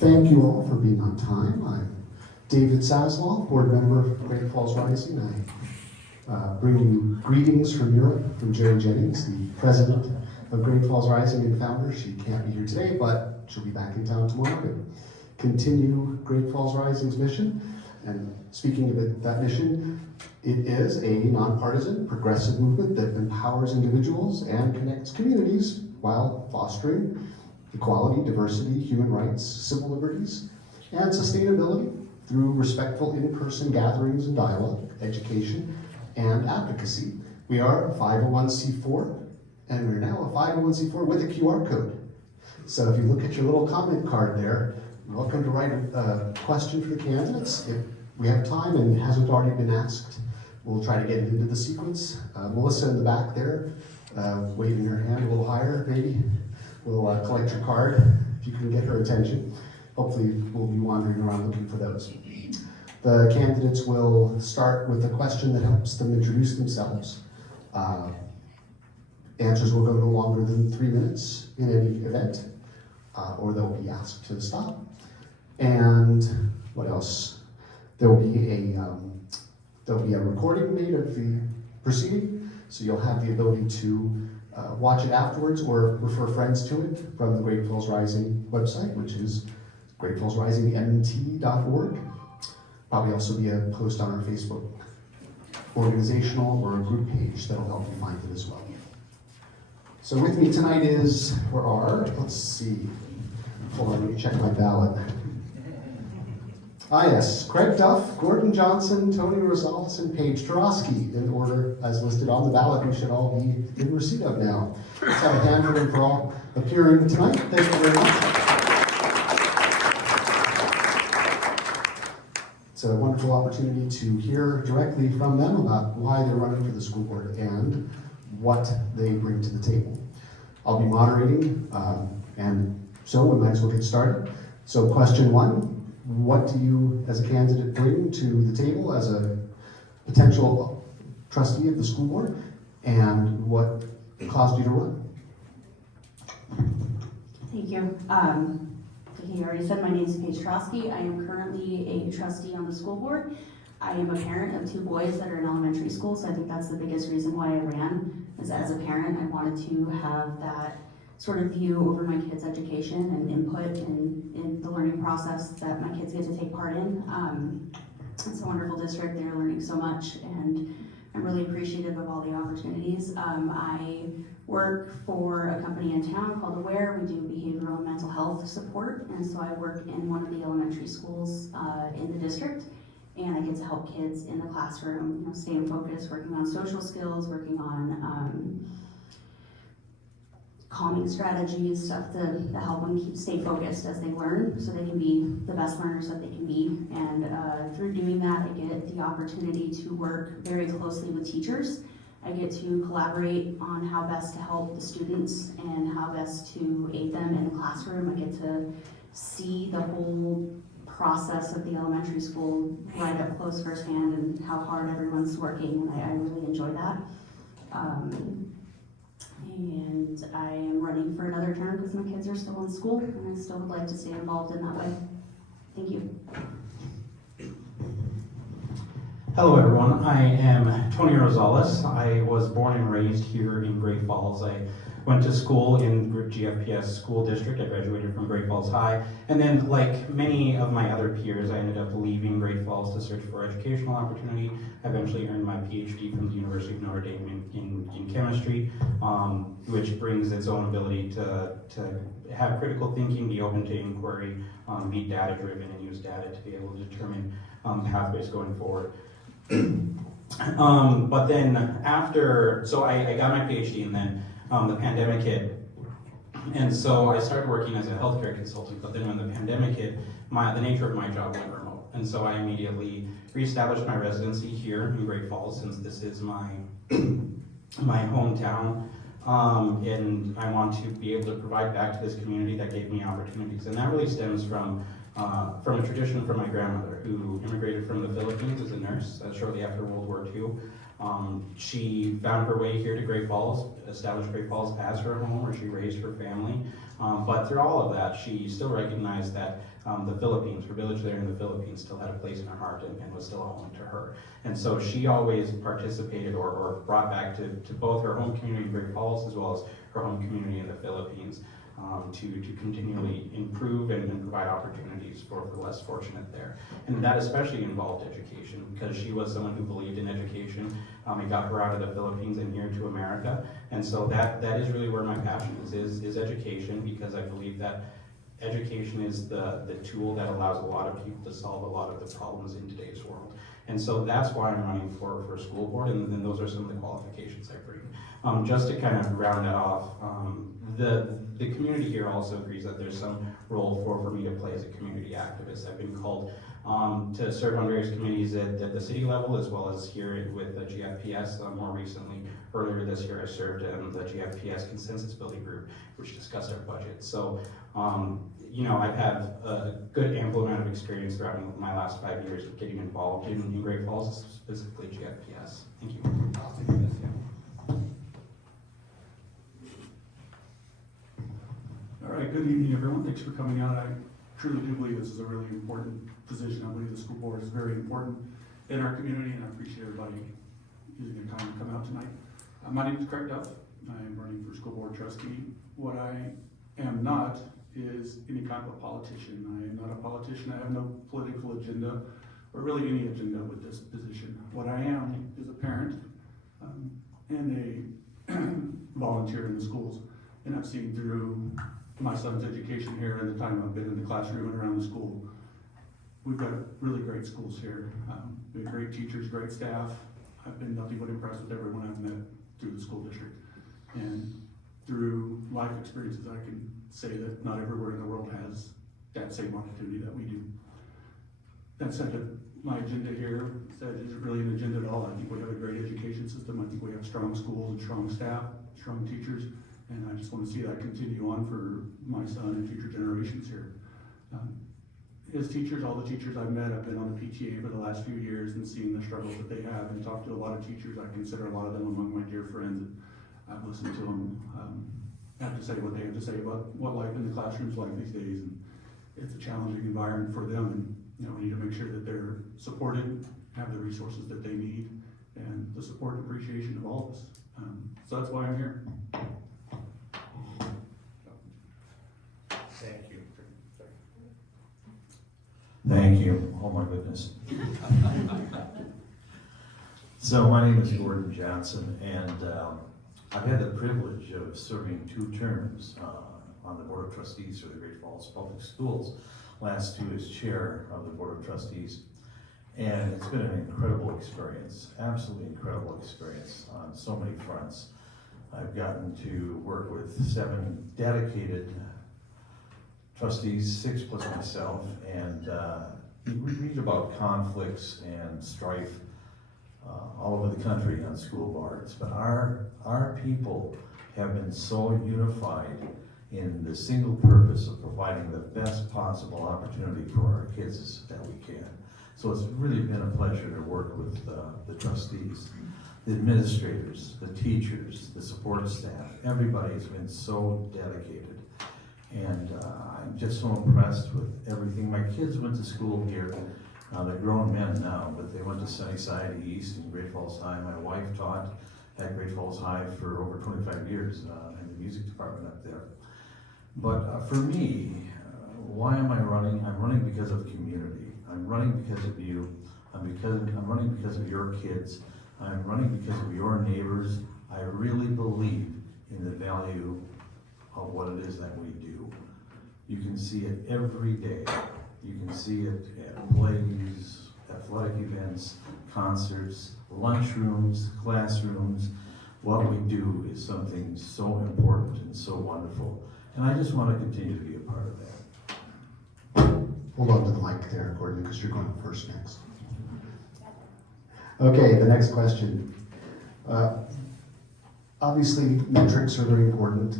Thank you all for being on time. I'm David Saslaw, board member of Great Falls Rising. I bring you greetings from Europe from Jerry Jennings, the president of Great Falls Rising and founder. She can't be here today, but she'll be back in town tomorrow to continue Great Falls Rising's mission. And speaking of that mission, it is a nonpartisan, progressive movement that empowers individuals and connects communities while fostering equality, diversity, human rights, civil liberties, and sustainability through respectful in-person gatherings and dialogue, education, and advocacy. We are a 501c4, and we're now a 501c4 with a QR code. So if you look at your little comment card there, you're welcome to write a question for the candidates. If we have time and it hasn't already been asked, we'll try to get it into the sequence. Melissa in the back there, waving her hand a little higher, maybe. We'll collect your card if you can get her attention. Hopefully we'll be wandering around looking for those. The candidates will start with a question that helps them introduce themselves. Answers will go no longer than 3 minutes in any event, or they'll be asked to stop. And what else? There'll be a recording made of the proceeding, so you'll have the ability to watch it afterwards or refer friends to it from the Great Falls Rising website, which is greatfallsrisingmt.org. Probably also be a post on our Facebook organizational or a group page that'll help you find it as well. So with me tonight let's see, hold on, let me check my ballot. Yes, Craig Duff, Gordon Johnson, Tony Rosales, and Paige Turoski, in order as listed on the ballot. We should all be in receipt of now. Let's have a hand for them for all appearing tonight. Thank you very much. It's a wonderful opportunity to hear directly from them about why they're running for the school board and what they bring to the table. I'll be moderating, and so we might as well get started. So question one. What do you, as a candidate, bring to the table as a potential trustee of the school board, and what caused you to run? Thank you. He already said my name is Paige Turoski. I am currently a trustee on the school board. I am a parent of 2 boys that are in elementary school, so I think that's the biggest reason why I ran, is as a parent I wanted to have that sort of view over my kids' education and input in the learning process that my kids get to take part in. It's a wonderful district. They're learning so much, and I'm really appreciative of all the opportunities. I work for a company in town called Aware. We do behavioral and mental health support, and so I work in one of the elementary schools in the district, and I get to help kids in the classroom, staying focused, working on social skills, working on calming strategies, stuff to help them stay focused as they learn so they can be the best learners that they can be. And through doing that, I get the opportunity to work very closely with teachers. I get to collaborate on how best to help the students and how best to aid them in the classroom. I get to see the whole process of the elementary school right up close firsthand and how hard everyone's working, and I really enjoy that. And I am running for another term because my kids are still in school, and I still would like to stay involved in that way. Thank you. Hello everyone, I am Tony Rosales. I was born and raised here in Great Falls. I went to school in GFPS School District. I graduated from Great Falls High, and then like many of my other peers, I ended up leaving Great Falls to search for educational opportunity. I eventually earned my PhD from the University of Notre Dame in chemistry, which brings its own ability to have critical thinking, be open to inquiry, be data driven, and use data to be able to determine pathways going forward. But then after, so I got my PhD, and then the pandemic hit. And so I started working as a healthcare consultant, but then when the pandemic hit, the nature of my job went remote. And so I immediately reestablished my residency here in Great Falls, since this is my hometown. And I want to be able to provide back to this community that gave me opportunities. And that really stems from a tradition from my grandmother, who immigrated from the Philippines as a nurse shortly after World War II. She found her way here to Great Falls, established Great Falls as her home, where she raised her family. But through all of that, she still recognized that the Philippines, her village there in the Philippines, still had a place in her heart and was still a home to her. And so she always participated or brought back to both her home community in Great Falls as well as her home community in the Philippines to continually improve and provide opportunities for the less fortunate there. And that especially involved education, because she was someone who believed in education. It got her out of the Philippines and here to America. And so that is really where my passion is education, because I believe that education is the tool that allows a lot of people to solve a lot of the problems in today's world. And so that's why I'm running for school board, and those are some of the qualifications I bring. Just to kind of round that off, the community here also agrees that there's some role for me to play as a community activist. I've been called to serve on various committees at the city level as well as here with the GFPS. More recently, earlier this year, I served in the GFPS Consensus Building Group, which discussed our budget. So, you know, I've had a good ample amount of experience throughout my last 5 years of getting involved in Great Falls, specifically GFPS. Thank you. I'll take this, yeah. All right, good evening, everyone. Thanks for coming out. I truly do believe this is a really important position. I believe the school board is very important in our community, and I appreciate everybody using their time to come out tonight. My name is Craig Duff. I am running for school board trustee. What I am not is any kind of a politician. I am not a politician. I have no political agenda or really any agenda with this position. What I am is a parent and a volunteer in the schools, and I've seen through my son's education here and the time I've been in the classroom and around the school. We've got really great schools here. We have great teachers, great staff. I've been nothing but impressed with everyone I've met through the school district. And through life experiences, I can say that not everywhere in the world has that same opportunity that we do. That said, my agenda here isn't really an agenda at all. I think we have a great education system. I think we have strong schools and strong staff, strong teachers. And I just want to see that continue on for my son and future generations here. His teachers, all the teachers I've met, I've been on the PTA for the last few years and seen the struggles that they have and talked to a lot of teachers. I consider a lot of them among my dear friends. And I've listened to them have to say what they have to say about what life in the classroom is like these days. And it's a challenging environment for them. And you know, we need to make sure that they're supported, have the resources that they need, and the support and appreciation of all of us. So that's why I'm here. Thank you. Thank you. Oh my goodness. So my name is Gordon Johnson, and I've had the privilege of serving 2 terms on the Board of Trustees for the Great Falls Public Schools. Last 2 as chair of the Board of Trustees. And it's been an incredible experience, absolutely incredible experience on so many fronts. I've gotten to work with 7 dedicated trustees, 6 plus myself, and we read about conflicts and strife all over the country on school boards, but our people have been so unified in the single purpose of providing the best possible opportunity for our kids that we can. So it's really been a pleasure to work with the trustees, the administrators, the teachers, the support staff. Everybody has been so dedicated. And I'm just so impressed with everything. My kids went to school here. They're grown men now, but they went to Sunnyside East and Great Falls High. My wife taught at Great Falls High for over 25 years in the music department up there. But for me, why am I running? I'm running because of community. I'm running because of you. I'm running because of your kids. I'm running because of your neighbors. I really believe in the value of what it is that we do. You can see it every day. You can see it at plays, athletic events, concerts, lunchrooms, classrooms. What we do is something so important and so wonderful. And I just want to continue to be a part of that. Hold on to the mic there, Gordon, because you're going first next. Okay, the next question. Obviously, metrics are very important.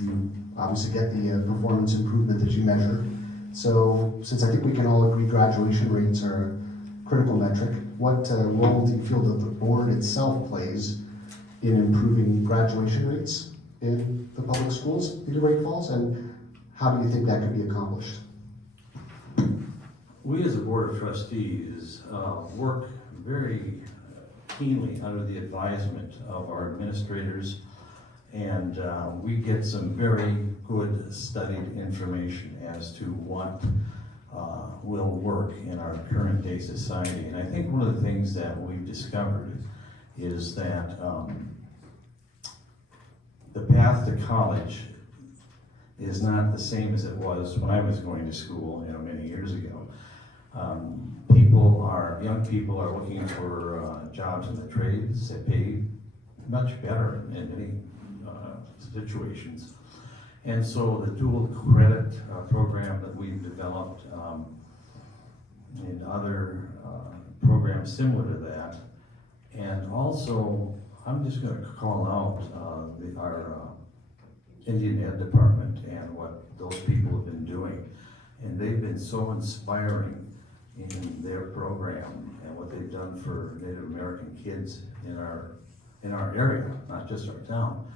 You obviously get the performance improvement that you measure. So, since I think we can all agree graduation rates are a critical metric, what role do you feel that the board itself plays in improving graduation rates in the public schools in Great Falls? And how do you think that could be accomplished? We as a Board of Trustees work very keenly under the advisement of our administrators, and we get some very good studied information as to what will work in our current day society. And I think one of the things that we've discovered is that the path to college is not the same as it was when I was going to school, many years ago. Young people are looking for jobs in the trades that pay much better in many situations. And so the dual credit program that we've developed and other programs similar to that. And also, I'm just going to call out our Indian Ed department and what those people have been doing. And they've been so inspiring in their program and what they've done for Native American kids in our area, not just our town,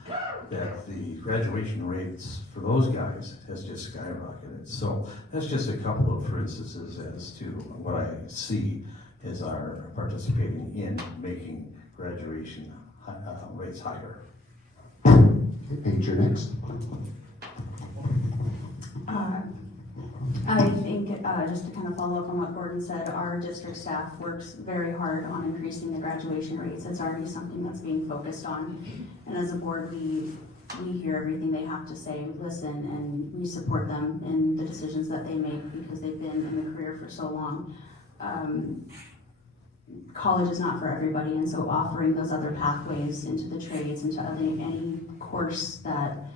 that the graduation rates for those guys has just skyrocketed. So that's just a couple of instances as to what I see as our participating in making graduation rates higher. Okay, Paige, you're next. I think, just to kind of follow up on what Gordon said, our district staff works very hard on increasing the graduation rates. It's already something that's being focused on. And as a board, we hear everything they have to say, listen, and we support them in the decisions that they make because they've been in the career for so long. College is not for everybody, and so offering those other pathways into the trades, into any course that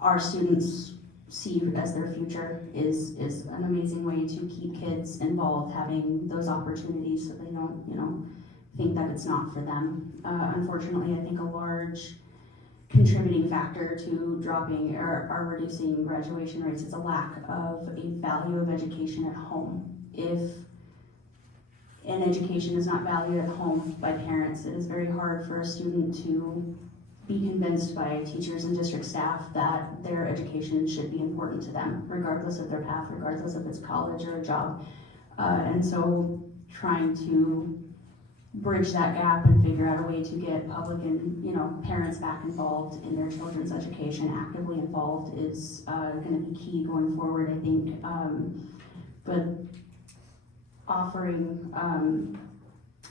our students see as their future is an amazing way to keep kids involved, having those opportunities so they don't, think that it's not for them. Unfortunately, I think a large contributing factor to dropping or reducing graduation rates is a lack of a value of education at home. If an education is not valued at home by parents, it is very hard for a student to be convinced by teachers and district staff that their education should be important to them, regardless of their path, regardless if it's college or a job. And so trying to bridge that gap and figure out a way to get public and parents back involved in their children's education, actively involved, is going to be key going forward, I think. But offering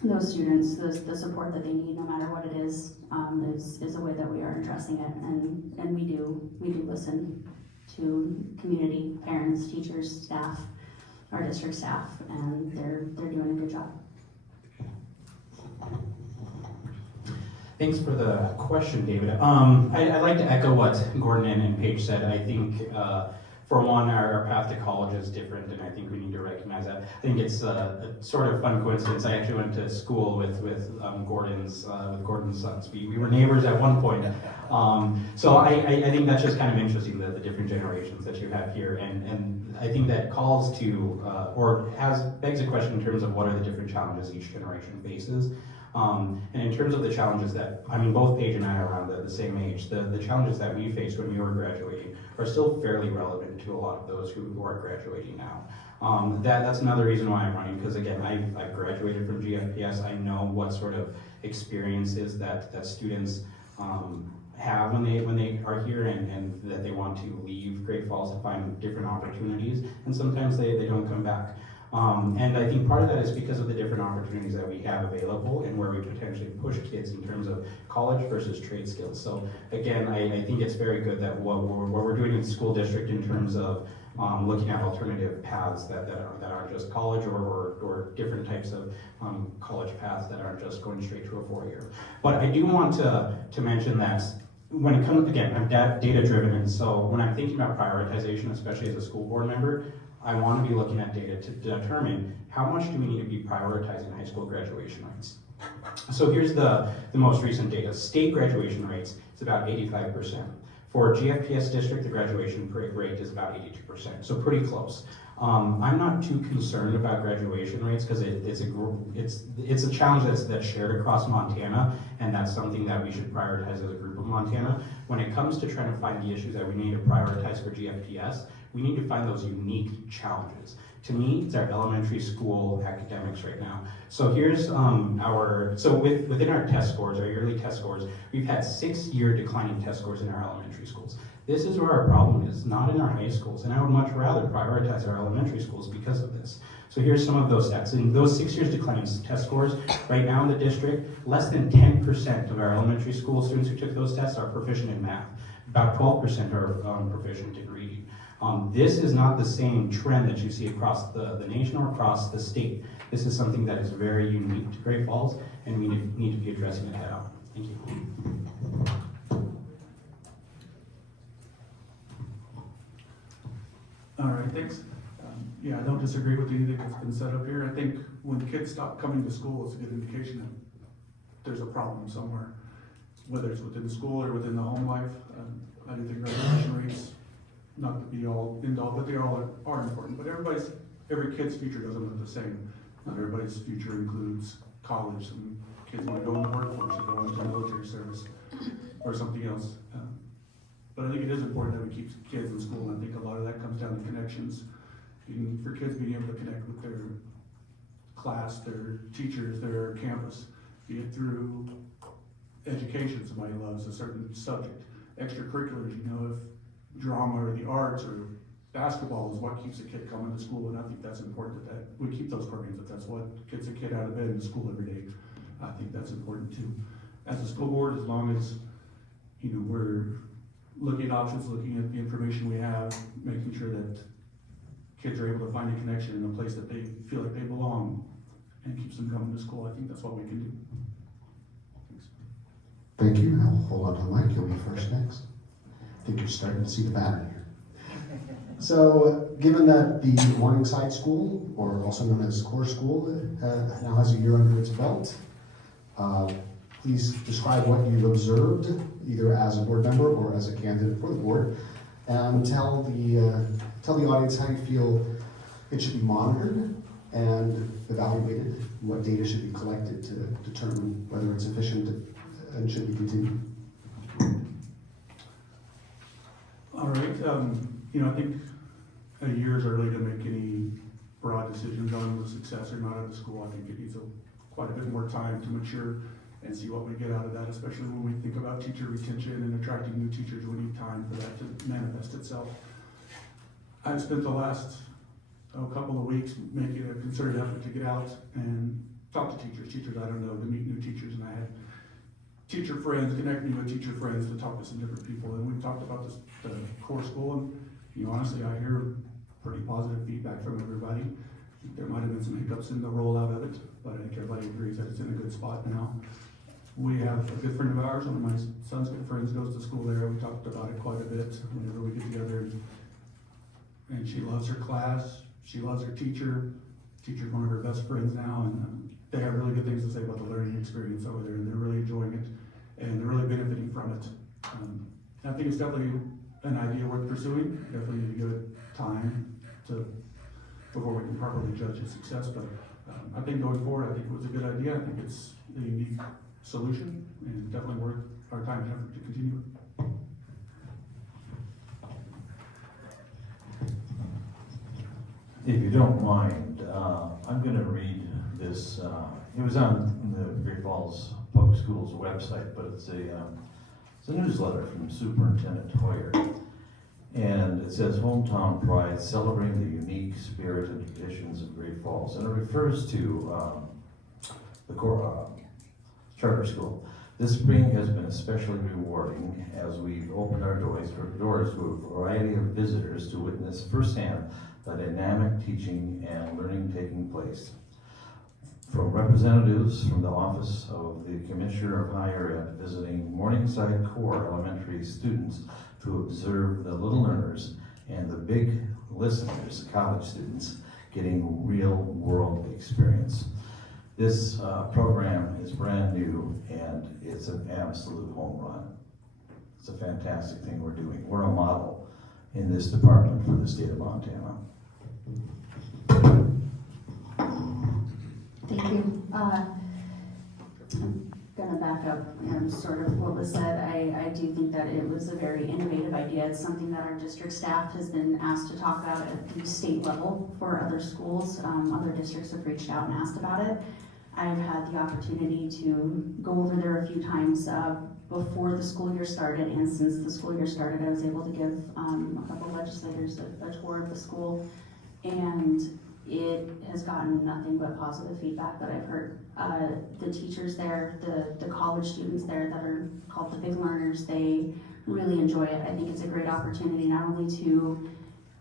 those students the support that they need, no matter what it is a way that we are addressing it, and we do listen to community, parents, teachers, staff, our district staff, and they're doing a good job. Thanks for the question, David. I'd like to echo what Gordon and Paige said. I think, for one, our path to college is different, and I think we need to recognize that. I think it's a sort of fun coincidence. I actually went to school with Gordon's sons. We were neighbors at one point. So I think that's just kind of interesting, the different generations that you have here, and I think that calls to, begs a question in terms of what are the different challenges each generation faces. And in terms of the challenges that, both Paige and I are around the same age, the challenges that we faced when we were graduating are still fairly relevant to a lot of those who are graduating now. That's another reason why I'm running, because again, I've graduated from GFPS. I know what sort of experiences that students have when they are here, and that they want to leave Great Falls to find different opportunities, and sometimes they don't come back. And I think part of that is because of the different opportunities that we have available and where we potentially push kids in terms of college versus trade skills. So again, I think it's very good that what we're doing in the school district in terms of looking at alternative paths that aren't just college, or different types of college paths that aren't just going straight to a 4-year. But I do want to mention that when it comes, again, I'm data driven, and so when I'm thinking about prioritization, especially as a school board member, I want to be looking at data to determine how much do we need to be prioritizing high school graduation rates. So here's the most recent data. State graduation rates, it's about 85%. For GFPS district, the graduation rate is about 82%, so pretty close. I'm not too concerned about graduation rates because it's a challenge that's shared across Montana, and that's something that we should prioritize as a group of Montana. When it comes to trying to find the issues that we need to prioritize for GFPS, We need to find those unique challenges. To me, it's our elementary school academics right now. So here's within our test scores, our yearly test scores, we've had 6-year declining test scores in our elementary schools. This is where our problem is, not in our high schools, and I would much rather prioritize our elementary schools because of this. So here's some of those stats. In those 6 years declining test scores, right now in the district, less than 10% of our elementary school students who took those tests are proficient in math. About 12% are proficient in reading. This is not the same trend that you see across the nation or across the state. This is something that is very unique to Great Falls, and we need to be addressing it head on. Thank you. All right, thanks. Yeah, I don't disagree with anything that's been said up here. I think when kids stop coming to school, it's a good indication that there's a problem somewhere, whether it's within the school or within the home life. I do think graduation rates, not to be all end all, but they all are important. But every kid's future doesn't look the same. Not everybody's future includes college. Some kids want to go in the workforce or go into the military service or something else. But I think it is important that we keep kids in school, and I think a lot of that comes down to connections. And for kids being able to connect with their class, their teachers, their campus, be it through education, somebody loves a certain subject, extracurriculars, if drama or the arts or basketball is what keeps a kid coming to school, and I think that's important that we keep those programs, if that's what gets a kid out of bed in school every day. I think that's important too. As a school board, as long as, we're looking at options, looking at the information we have, making sure that kids are able to find a connection in a place that they feel like they belong and keeps them coming to school, I think that's what we can do. Thanks. Thank you. Now hold on to the mic. You'll be first next. I think you're starting to see the pattern here. So, given that the Morningside School, or also known as Core School, now has a year under its belt, please describe what you've observed, either as a board member or as a candidate for the board, and tell the audience how you feel it should be monitored and evaluated, what data should be collected to determine whether it's efficient and should be continued. All right, I think a year is early to make any broad decisions on the success or not of the school. I think it needs quite a bit more time to mature and see what we get out of that, especially when we think about teacher retention and attracting new teachers. We need time for that to manifest itself. I've spent the last couple of weeks making a concerted effort to get out and talk to teachers I don't know, to meet new teachers, and I had teacher friends connect me with teacher friends to talk to some different people, and we talked about the core school, and honestly, I hear pretty positive feedback from everybody. There might have been some hiccups in the rollout of it, but I think everybody agrees that it's in a good spot now. We have a good friend of ours, one of my son's good friends goes to school there. We talked about it quite a bit whenever we get together, and she loves her class, she loves her teacher. Teacher's one of her best friends now, and they have really good things to say about the learning experience over there, and they're really enjoying it, and they're really benefiting from it. I think it's definitely an idea worth pursuing. Definitely need to give it time before we can properly judge its success, but I think going forward, I think it was a good idea. I think it's a unique solution, and definitely worth our time and effort to continue it. If you don't mind, I'm going to read this. It was on the Great Falls Public Schools website, but it's a newsletter from Superintendent Hoyer. And it says, Hometown Pride, celebrating the unique spirit and traditions of Great Falls. And it refers to the charter school. This spring has been especially rewarding as we've opened our doors to a variety of visitors to witness firsthand the dynamic teaching and learning taking place. From representatives from the Office of the Commissioner of Higher Ed visiting Morningside Core Elementary students to observe the little learners and the big listeners, college students, getting real world experience. This program is brand new and it's an absolute home run. It's a fantastic thing we're doing. We're a model in this department for the state of Montana. Thank you. gonna back up, sort of what was said. I do think that it was a very innovative idea. It's something that our district staff has been asked to talk about at the state level for other schools. Other districts have reached out and asked about it. I've had the opportunity to go over there a few times before the school year started, and since the school year started, I was able to give a couple legislators a tour of the school, and it has gotten nothing but positive feedback that I've heard. The teachers there, the college students there that are called the big learners, they really enjoy it. I think it's a great opportunity not only to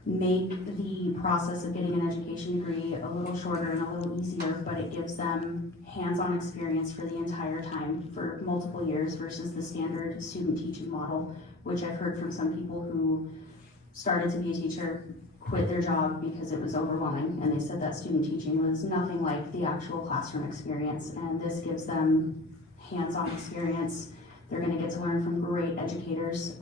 make the process of getting an education degree a little shorter and a little easier, but it gives them hands-on experience for the entire time, for multiple years, versus the standard student teaching model, which I've heard from some people who started to be a teacher, quit their job because it was overwhelming, and they said that student teaching was nothing like the actual classroom experience, and this gives them hands-on experience. They're going to get to learn from great educators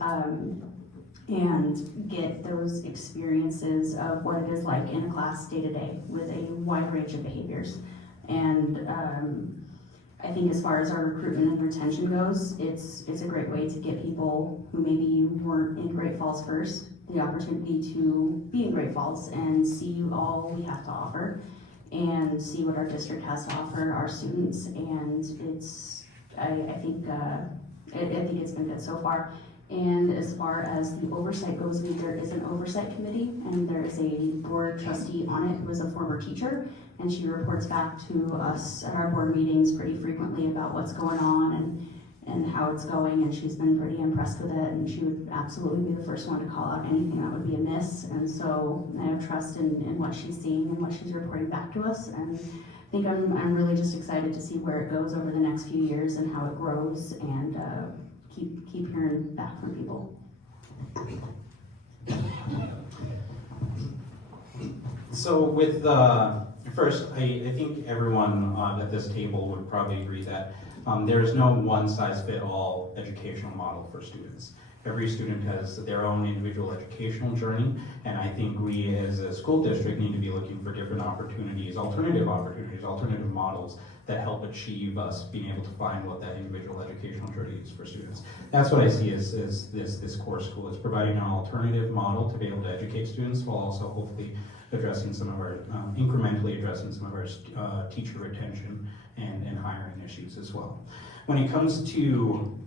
and get those experiences of what it is like in a class day to day with a wide range of behaviors. And I think as far as our recruitment and retention goes, it's a great way to get people who maybe weren't in Great Falls first the opportunity to be in Great Falls and see all we have to offer and see what our district has to offer our students. And I think it's been good so far. And as far as the oversight goes, there is an oversight committee, and there is a board trustee on it who is a former teacher, and she reports back to us at our board meetings pretty frequently about what's going on and how it's going, and she's been pretty impressed with it, and she would absolutely be the first one to call out anything that would be amiss. And so I have trust in what she's seeing and what she's reporting back to us, and I think I'm really just excited to see where it goes over the next few years and how it grows, and keep hearing back from people. So with first, I think everyone at this table would probably agree that there is no one-size-fit-all educational model for students. Every student has their own individual educational journey, and I think we as a school district need to be looking for different opportunities, alternative models that help achieve us being able to find what that individual educational journey is for students. That's what I see as this core school is providing an alternative model to be able to educate students while also hopefully addressing some of our, incrementally addressing some of our teacher retention and hiring issues as well. When it comes to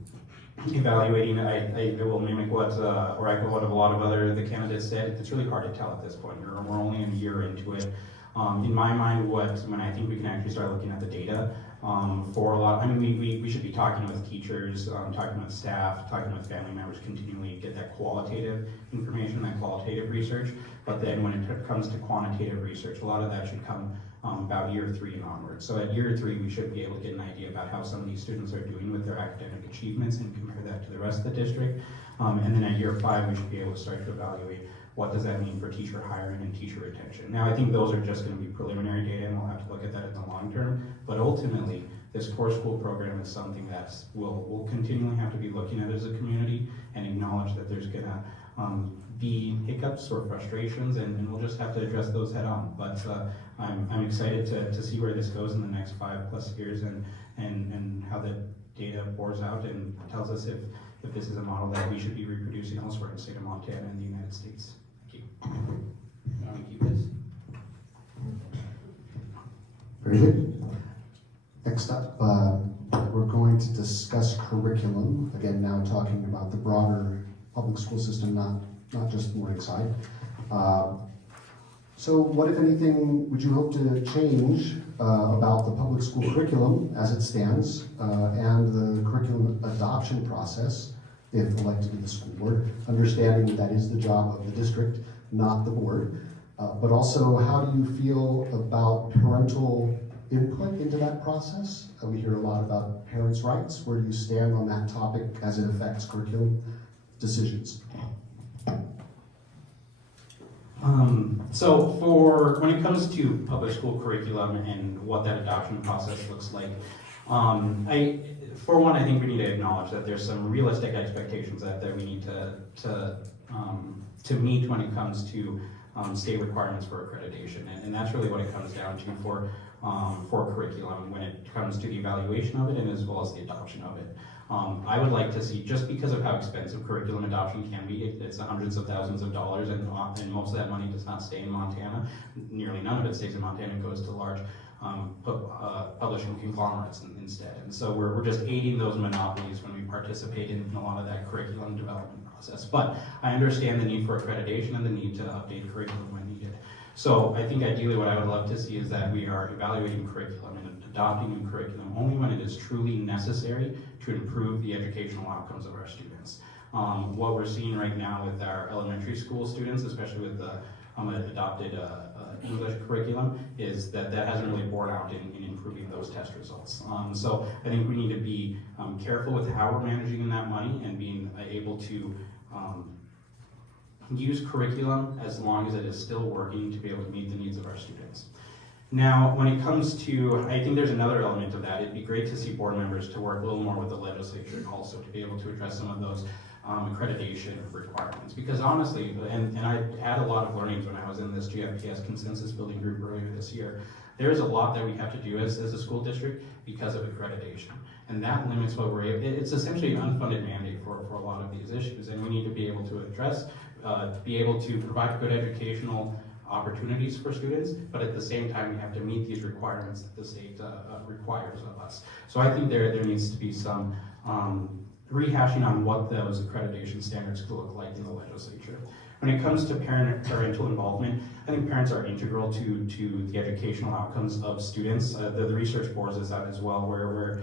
evaluating, I will mimic what, or echo what a lot of the candidates said. It's really hard to tell at this point. We're only a year into it. In my mind, when I think we can actually start looking at the data for a lot, I mean, we should be talking with teachers, talking with staff, talking with family members, continually get that qualitative information, that qualitative research. But then when it comes to quantitative research, a lot of that should come about year 3 and onwards. So at year 3, we should be able to get an idea about how some of these students are doing with their academic achievements and compare that to the rest of the district. And then at year 5, we should be able to start to evaluate what does that mean for teacher hiring and teacher retention. Now, I think those are just going to be preliminary data, and we'll have to look at that in the long term. But ultimately, this core school program is something that we'll continually have to be looking at as a community and acknowledge that there's going to be hiccups or frustrations, and we'll just have to address those head on. But I'm excited to see where this goes in the next 5+ years and how the data pours out and tells us if this is a model that we should be reproducing elsewhere in the state of Montana and the United States. Thank you. Thank you, guys. Very good. Next up, we're going to discuss curriculum. Again, now talking about the broader public school system, not just Morningside. So what, if anything, would you hope to change about the public school curriculum as it stands and the curriculum adoption process if elected to the school board, understanding that is the job of the district, not the board, but also how do you feel about parental input into that process? We hear a lot about parents' rights. Where do you stand on that topic as it affects curriculum decisions? So when it comes to public school curriculum and what that adoption process looks like, for one, I think we need to acknowledge that there's some realistic expectations that we need to meet when it comes to state requirements for accreditation. And that's really what it comes down to for curriculum when it comes to the evaluation of it and as well as the adoption of it. I would like to see, just because of how expensive curriculum adoption can be, it's hundreds of thousands of dollars, and most of that money does not stay in Montana. Nearly none of it stays in Montana and goes to large publishing conglomerates instead. And so we're just aiding those monopolies when we participate in a lot of that curriculum development process. But I understand the need for accreditation and the need to update curriculum when needed. So I think ideally what I would love to see is that we are evaluating curriculum and adopting new curriculum only when it is truly necessary to improve the educational outcomes of our students. What we're seeing right now with our elementary school students, especially with the adopted English curriculum, is that hasn't really borne out in improving those test results. So I think we need to be careful with how we're managing that money and being able to use curriculum as long as it is still working to be able to meet the needs of our students. Now, when it comes to, I think there's another element of that. It'd be great to see board members to work a little more with the legislature also to be able to address some of those accreditation requirements. Because honestly, and I had a lot of learnings when I was in this GFPS consensus building group earlier this year, there's a lot that we have to do as a school district because of accreditation. And that limits what we're able, it's essentially an unfunded mandate for a lot of these issues. And we need to be able to address, be able to provide good educational opportunities for students, but at the same time we have to meet these requirements that the state requires of us. So I think there needs to be some rehashing on what those accreditation standards could look like in the legislature. When it comes to parental involvement, I think parents are integral to the educational outcomes of students. The research bears this out as well, where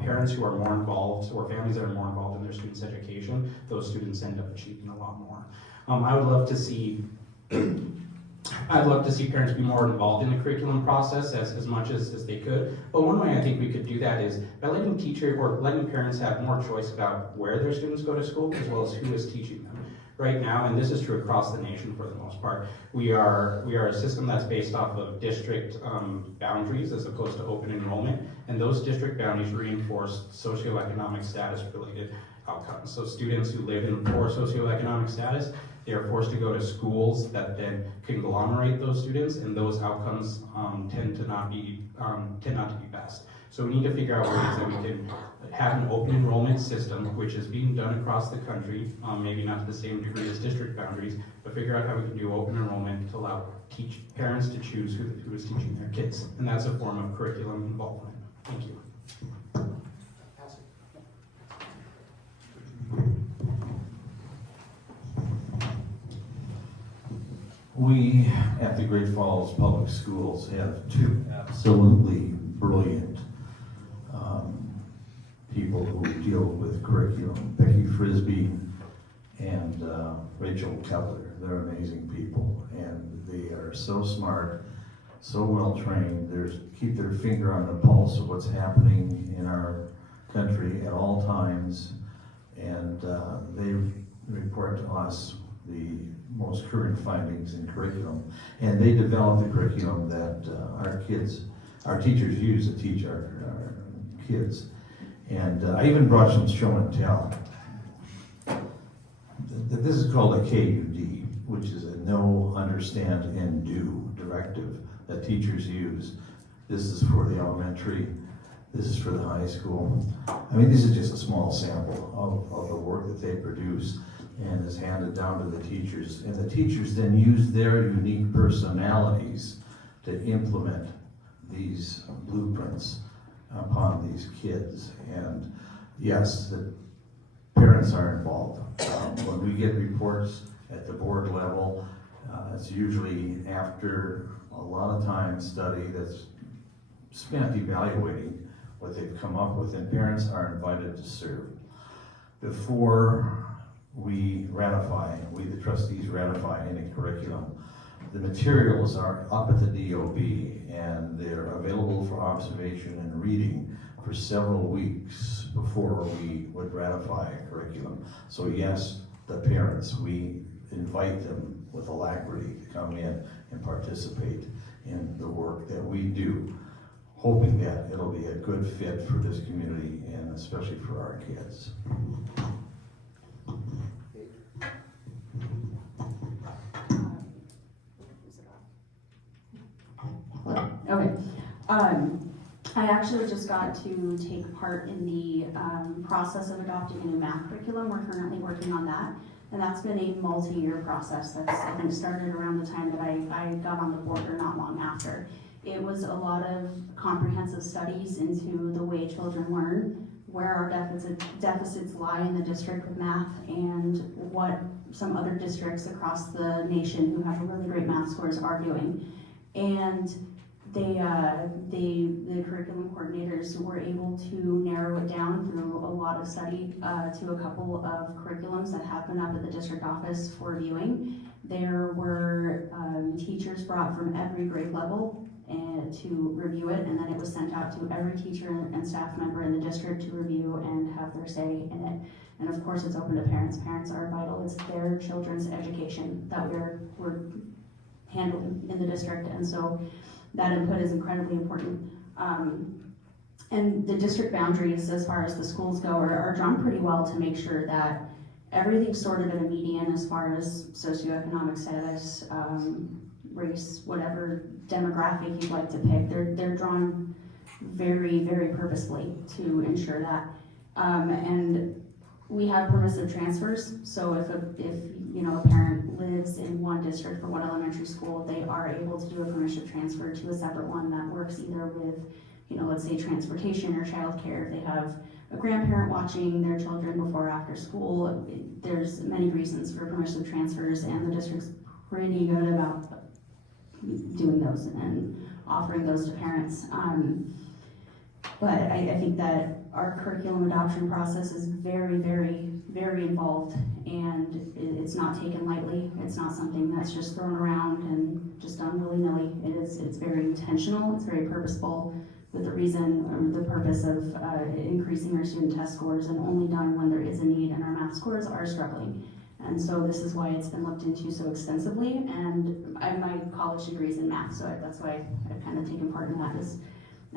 parents who are more involved, or families that are more involved in their students' education, those students end up achieving a lot more. I would love to see parents be more involved in the curriculum process as much as they could. But one way I think we could do that is by letting parents have more choice about where their students go to school as well as who is teaching them. Right now, and this is true across the nation for the most part, we are a system that's based off of district boundaries as opposed to open enrollment, and those district boundaries reinforce socioeconomic status related outcomes. So students who live in poor socioeconomic status, they are forced to go to schools that then conglomerate those students, and those outcomes tend not to be best. So we need to figure out ways that we can have an open enrollment system, which is being done across the country, maybe not to the same degree as district boundaries, but figure out how we can do open enrollment to allow parents to choose who is teaching their kids. And that's a form of curriculum involvement. Thank you. We at the Great Falls Public Schools have two absolutely brilliant people who deal with curriculum, Becky Frisbee and Rachel Keller. They're amazing people, and they are so smart, so well trained. They keep their finger on the pulse of what's happening in our country at all times, and they report to us the most current findings in curriculum, and they develop the curriculum that our teachers use to teach our kids. And I even brought some show and tell. This is called a KUD, which is a know, understand, and do directive that teachers use. This is for the elementary, this is for the high school. I mean, this is just a small sample of the work that they produce and is handed down to the teachers. And the teachers then use their unique personalities to implement these blueprints upon these kids. And yes, the parents are involved. When we get reports at the board level, it's usually after a lot of time study that's spent evaluating what they've come up with, and parents are invited to serve. Before we the trustees ratify any curriculum, the materials are up at the DOB and they're available for observation and reading for several weeks before we would ratify a curriculum. So yes, the parents, we invite them with alacrity to come in and participate in the work that we do, hoping that it'll be a good fit for this community and especially for our kids. Okay. I actually just got to take part in the process of adopting a new math curriculum. We're currently working on that. And that's been a multi-year process. That's, I think, started around the time that I got on the board or not long after. It was a lot of comprehensive studies into the way children learn, where our deficits lie in the district with math, and what some other districts across the nation who have really great math scores are doing. And the curriculum coordinators were able to narrow it down through a lot of study to a couple of curriculums that have been up at the district office for viewing. There were teachers brought from every grade level to review it, and then it was sent out to every teacher and staff member in the district to review and have their say in it. And of course, it's open to parents. Parents are vital. It's their children's education that we're handling in the district, and so that input is incredibly important. And the district boundaries, as far as the schools go, are drawn pretty well to make sure that everything's sort of at a median as far as socioeconomic status, race, whatever demographic you'd like to pick. They're drawn very, very purposefully to ensure that. And we have permissive transfers, so if a parent lives in one district for one elementary school, they are able to do a permissive transfer to a separate one that works either with, let's say transportation or childcare. If they have a grandparent watching their children before or after school, there's many reasons for permissive transfers, and the district's pretty good about doing those and offering those to parents. But I think that our curriculum adoption process is very, very, very involved, and it's not taken lightly. It's not something that's just thrown around and just done willy-nilly. It's very intentional, it's very purposeful, with the reason or the purpose of increasing our student test scores, and only done when there is a need and our math scores are struggling. And so this is why it's been looked into so extensively, and my college degree is in math, so that's why I've kind of taken part in that.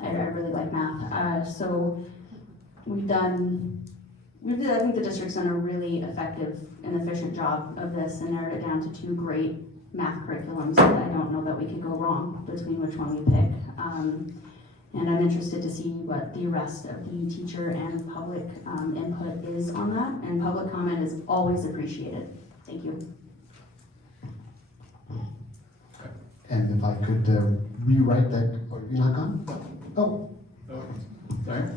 I really like math. So I think the district's done a really effective and efficient job of this and narrowed it down to 2 great math curriculums. I don't know that we could go wrong between which one we pick. And I'm interested to see what the rest of the teacher and public input is on that. And public comment is always appreciated. Thank you. And if I could rewrite that, or you're not gone? Oh. Sorry.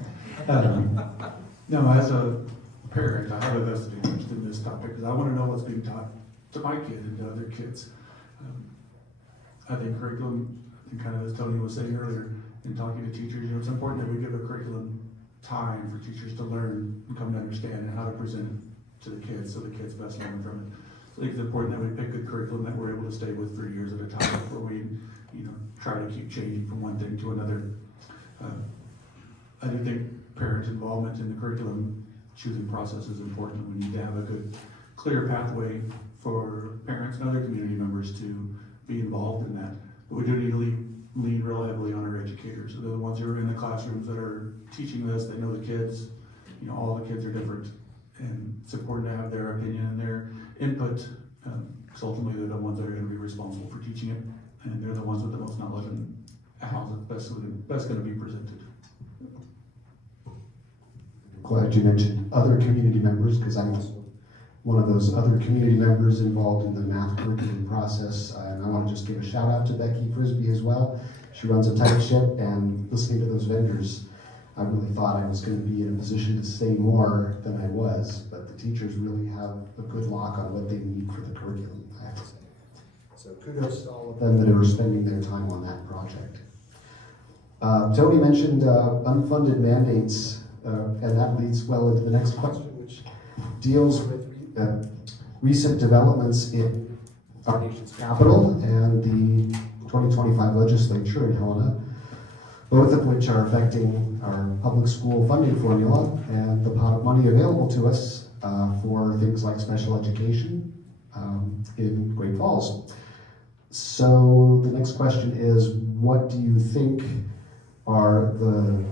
No, as a parent, I have a vested interest in this topic because I want to know what's being taught to my kid and to other kids. I think curriculum, kind of as Tony was saying earlier, in talking to teachers, it's important that we give a curriculum time for teachers to learn and come to understand and how to present it to the kids so the kids best learn from it. So I think it's important that we pick good curriculum that we're able to stay with for years at a time before we, try to keep changing from one thing to another. I do think parent involvement in the curriculum choosing process is important. We need to have a good, clear pathway for parents and other community members to be involved in that. But we do need to lean real heavily on our educators. So they're the ones who are in the classrooms that are teaching this. They know the kids. All the kids are different, and it's important to have their opinion and their input. Because ultimately, they're the ones that are going to be responsible for teaching it, and they're the ones with the most knowledge and how it's best going to be presented. Glad you mentioned other community members, because I'm also one of those other community members involved in the math curriculum process. And I want to just give a shout out to Becky Frisbee as well. She runs a tight ship, and listening to those vendors, I really thought I was going to be in a position to say more than I was, but the teachers really have a good lock on what they need for the curriculum, I have to say. So kudos to all of them that are spending their time on that project. Tony mentioned unfunded mandates, and that leads well into the next question, which deals with recent developments in our nation's capital and the 2025 legislature in Helena, both of which are affecting our public school funding formula and the pot of money available to us for things like special education in Great Falls. So the next question is, what do you think are the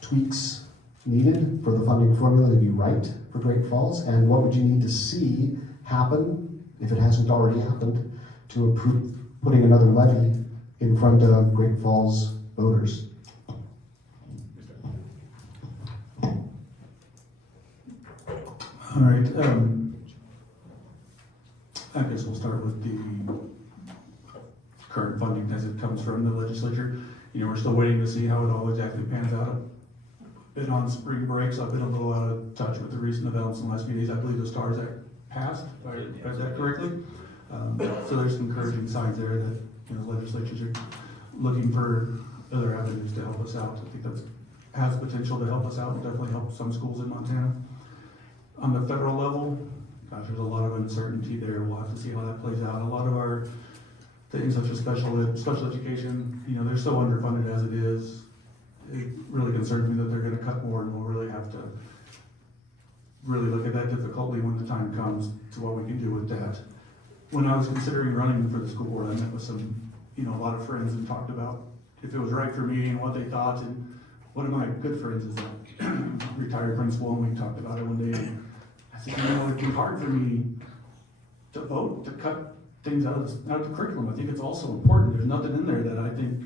tweaks needed for the funding formula to be right for Great Falls, and what would you need to see happen, if it hasn't already happened, to approve putting another levy in front of Great Falls voters. All right, I guess we'll start with the current funding as it comes from the legislature. You know, we're still waiting to see how it all exactly pans out. I've been on spring break, so I've been a little out of touch with the recent events in the last few days. I believe the STARS Act passed, if I read that correctly. So there's some encouraging signs there that, you know, legislatures are looking for other avenues to help us out. I think that has potential to help us out and definitely help some schools in Montana. On the federal level, gosh, there's a lot of uncertainty there. We'll have to see how that plays out. A lot of our things such as special education, you know, they're so underfunded as it is. It really concerns me that they're gonna cut more, and we'll really have to really look at that difficultly when the time comes to what we can do with that. When I was considering running for the school board, I met with some, you know, a lot of friends and talked about if it was right for me and what they thought. And one of my good friends is a retired principal, and we talked about it one day. And I said, you know, it'd be hard for me to vote to cut things out of the curriculum. I think it's also important. There's nothing in there that I think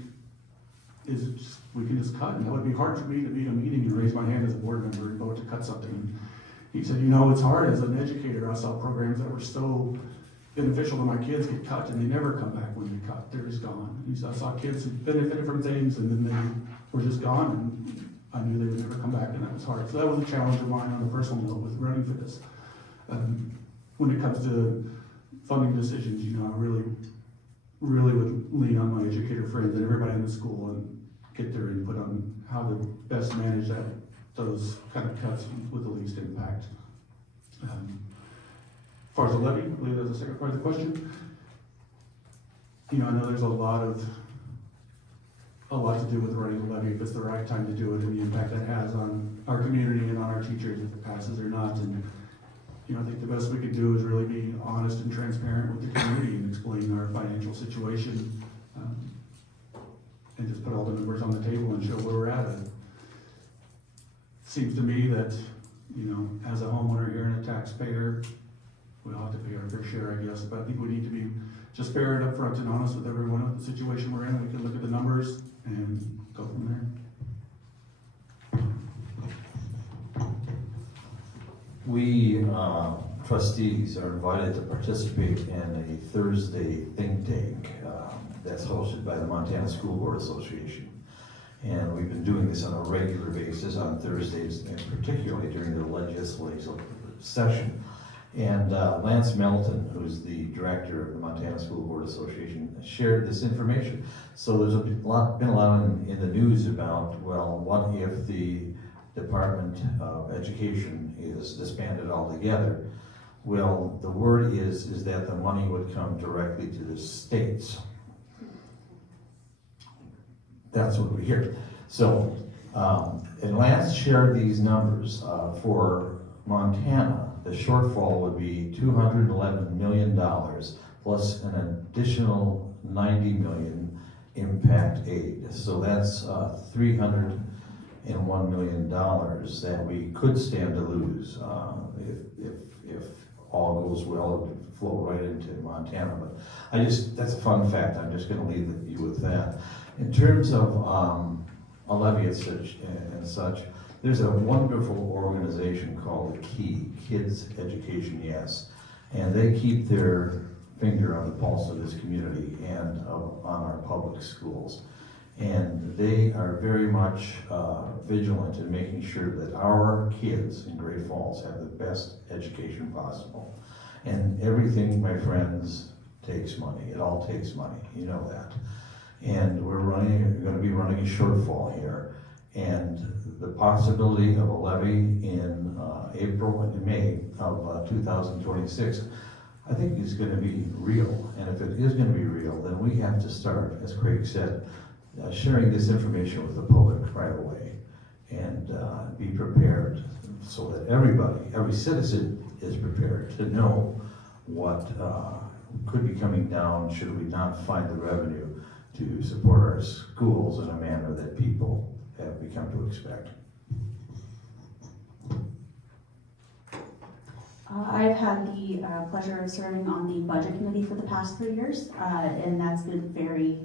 is just, we can just cut. And that would be hard for me to be in a meeting and raise my hand as a board member and vote to cut something. And he said, you know, it's hard as an educator. I saw programs that were so beneficial to my kids get cut, and they never come back when they cut. They're just gone. He said, I saw kids who benefited from things, and then they were just gone, and I knew they would never come back, and that was hard. So that was a challenge of mine on a personal note with running for this. When it comes to funding decisions, you know, I really would lean on my educator friends and everybody in the school and get their input on how to best manage those kind of cuts with the least impact. As far as the levy, I believe that's the second part of the question. You know, I know there's a lot to do with running the levy, if it's the right time to do it, and the impact that has on our community and on our teachers, if it passes or not. And, you know, I think the best we can do is really be honest and transparent with the community and explain our financial situation, and just put all the numbers on the table and show where we're at. It seems to me that, you know, as a homeowner here and a taxpayer, we all have to pay our fair share, I guess, but I think we need to be just fair and upfront and honest with everyone with the situation we're in. We can look at the numbers and go from there. We trustees are invited to participate in a Thursday think tank that's hosted by the Montana School Board Association. And we've been doing this on a regular basis on Thursdays, and particularly during the legislative session. And Lance Melton, who's the director of the Montana School Board Association, shared this information. So there's been a lot in the news about, well, what if the Department of Education is disbanded altogether? Well, the word is that the money would come directly to the states. That's what we hear. So, and Lance shared these numbers for Montana. The shortfall would be $211 million plus an additional $90 million impact aid. So that's $301 million that we could stand to lose if all goes well. It would flow right into Montana. But that's a fun fact. I'm just going to leave you with that. In terms of a levy and such, there's a wonderful organization called the KEY, Kids Education Yes, and they keep their finger on the pulse of this community and on our public schools. And they are very much vigilant in making sure that our kids in Great Falls have the best education possible. And everything, my friends, takes money. It all takes money, you know that. And we're going to be running a shortfall here. And the possibility of a levy in April and May of 2026, I think is going to be real. And if it is going to be real, then we have to start, as Craig said, sharing this information with the public right away and be prepared so that every citizen is prepared to know what could be coming down should we not find the revenue to support our schools in a manner that people have become to expect. I've had the pleasure of serving on the budget committee for the past 3 years, and that's been very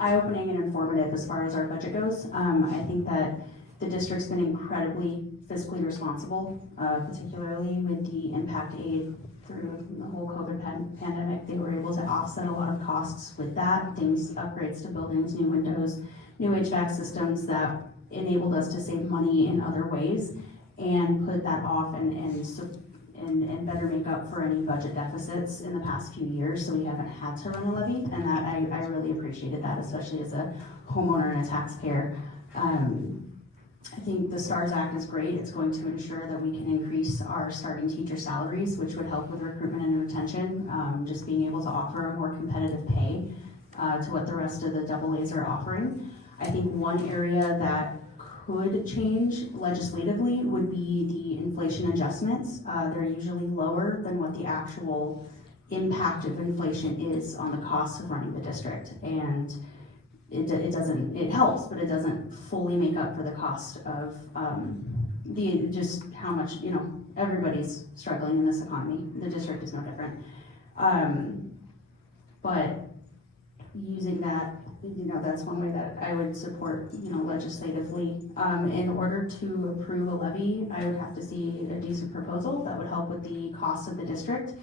eye-opening and informative as far as our budget goes. I think that the district's been incredibly fiscally responsible, particularly with the impact aid through the whole COVID pandemic. They were able to offset a lot of costs with that, things, upgrades to buildings, new windows, new HVAC systems that enabled us to save money in other ways and put that off and better make up for any budget deficits in the past few years, so we haven't had to run a levy, and that I really appreciated that, especially as a homeowner and a taxpayer. I think the STARS Act is great. It's going to ensure that we can increase our starting teacher salaries, which would help with recruitment and retention, just being able to offer a more competitive pay to what the rest of the AA's are offering. I think one area that could change legislatively would be the inflation adjustments. They're usually lower than what the actual impact of inflation is on the cost of running the district. And it helps, but it doesn't fully make up for the cost of just how much, everybody's struggling in this economy. The district is no different. But using that, that's one way that I would support, legislatively. In order to approve a levy, I would have to see a decent proposal that would help with the cost of the district,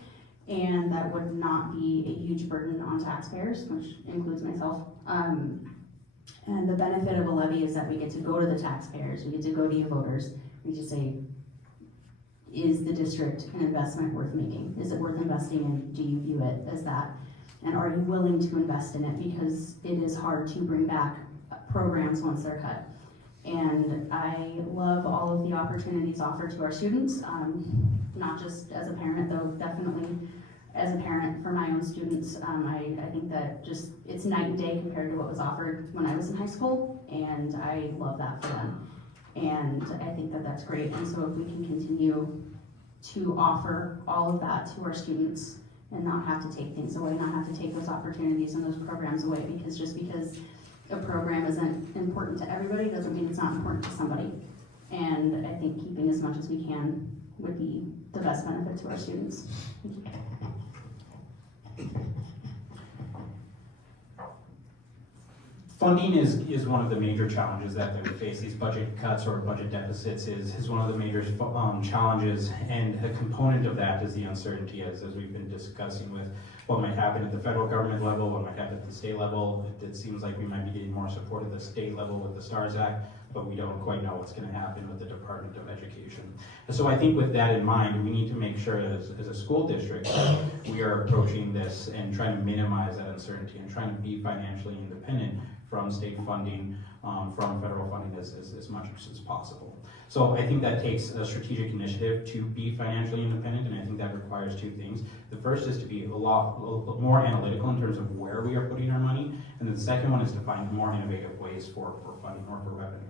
and that would not be a huge burden on taxpayers, which includes myself. And the benefit of a levy is that we get to go to the taxpayers, we get to go to you voters, we just say, is the district an investment worth making? Is it worth investing in? Do you view it as that? And are you willing to invest in it? Because it is hard to bring back programs once they're cut. And I love all of the opportunities offered to our students, not just as a parent, though definitely as a parent for my own students. I think that just, it's night and day compared to what was offered when I was in high school, and I love that for them. And I think that that's great. And so if we can continue to offer all of that to our students and not have to take things away, not have to take those opportunities and those programs away, because just because a program isn't important to everybody doesn't mean it's not important to somebody. And I think keeping as much as we can would be the best benefit to our students. Thank you. Funding is one of the major challenges that we face. These budget cuts or budget deficits is one of the major challenges, and a component of that is the uncertainty, as we've been discussing, with what might happen at the federal government level, what might happen at the state level. It seems like we might be getting more support at the state level with the STARS Act, but we don't quite know what's going to happen with the Department of Education. And so I think with that in mind, we need to make sure as a school district we are approaching this and trying to minimize that uncertainty and trying to be financially independent from state funding, from federal funding as much as possible. So I think that takes a strategic initiative to be financially independent, and I think that requires two things. The first is to be a lot more analytical in terms of where we are putting our money, and then the second one is to find more innovative ways for funding or for revenue.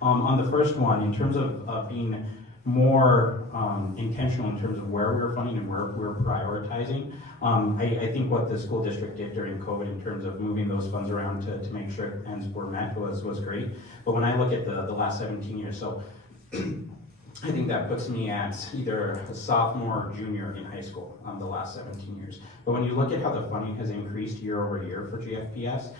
On the first one, in terms of being more intentional in terms of where we're funding and where we're prioritizing. I think what the school district did during COVID in terms of moving those funds around to make sure ends were met was great. But when I look at the last 17 years, so I think that puts me at either a sophomore or junior in high school the last 17 years. But when you look at how the funding has increased year over year for GFPS,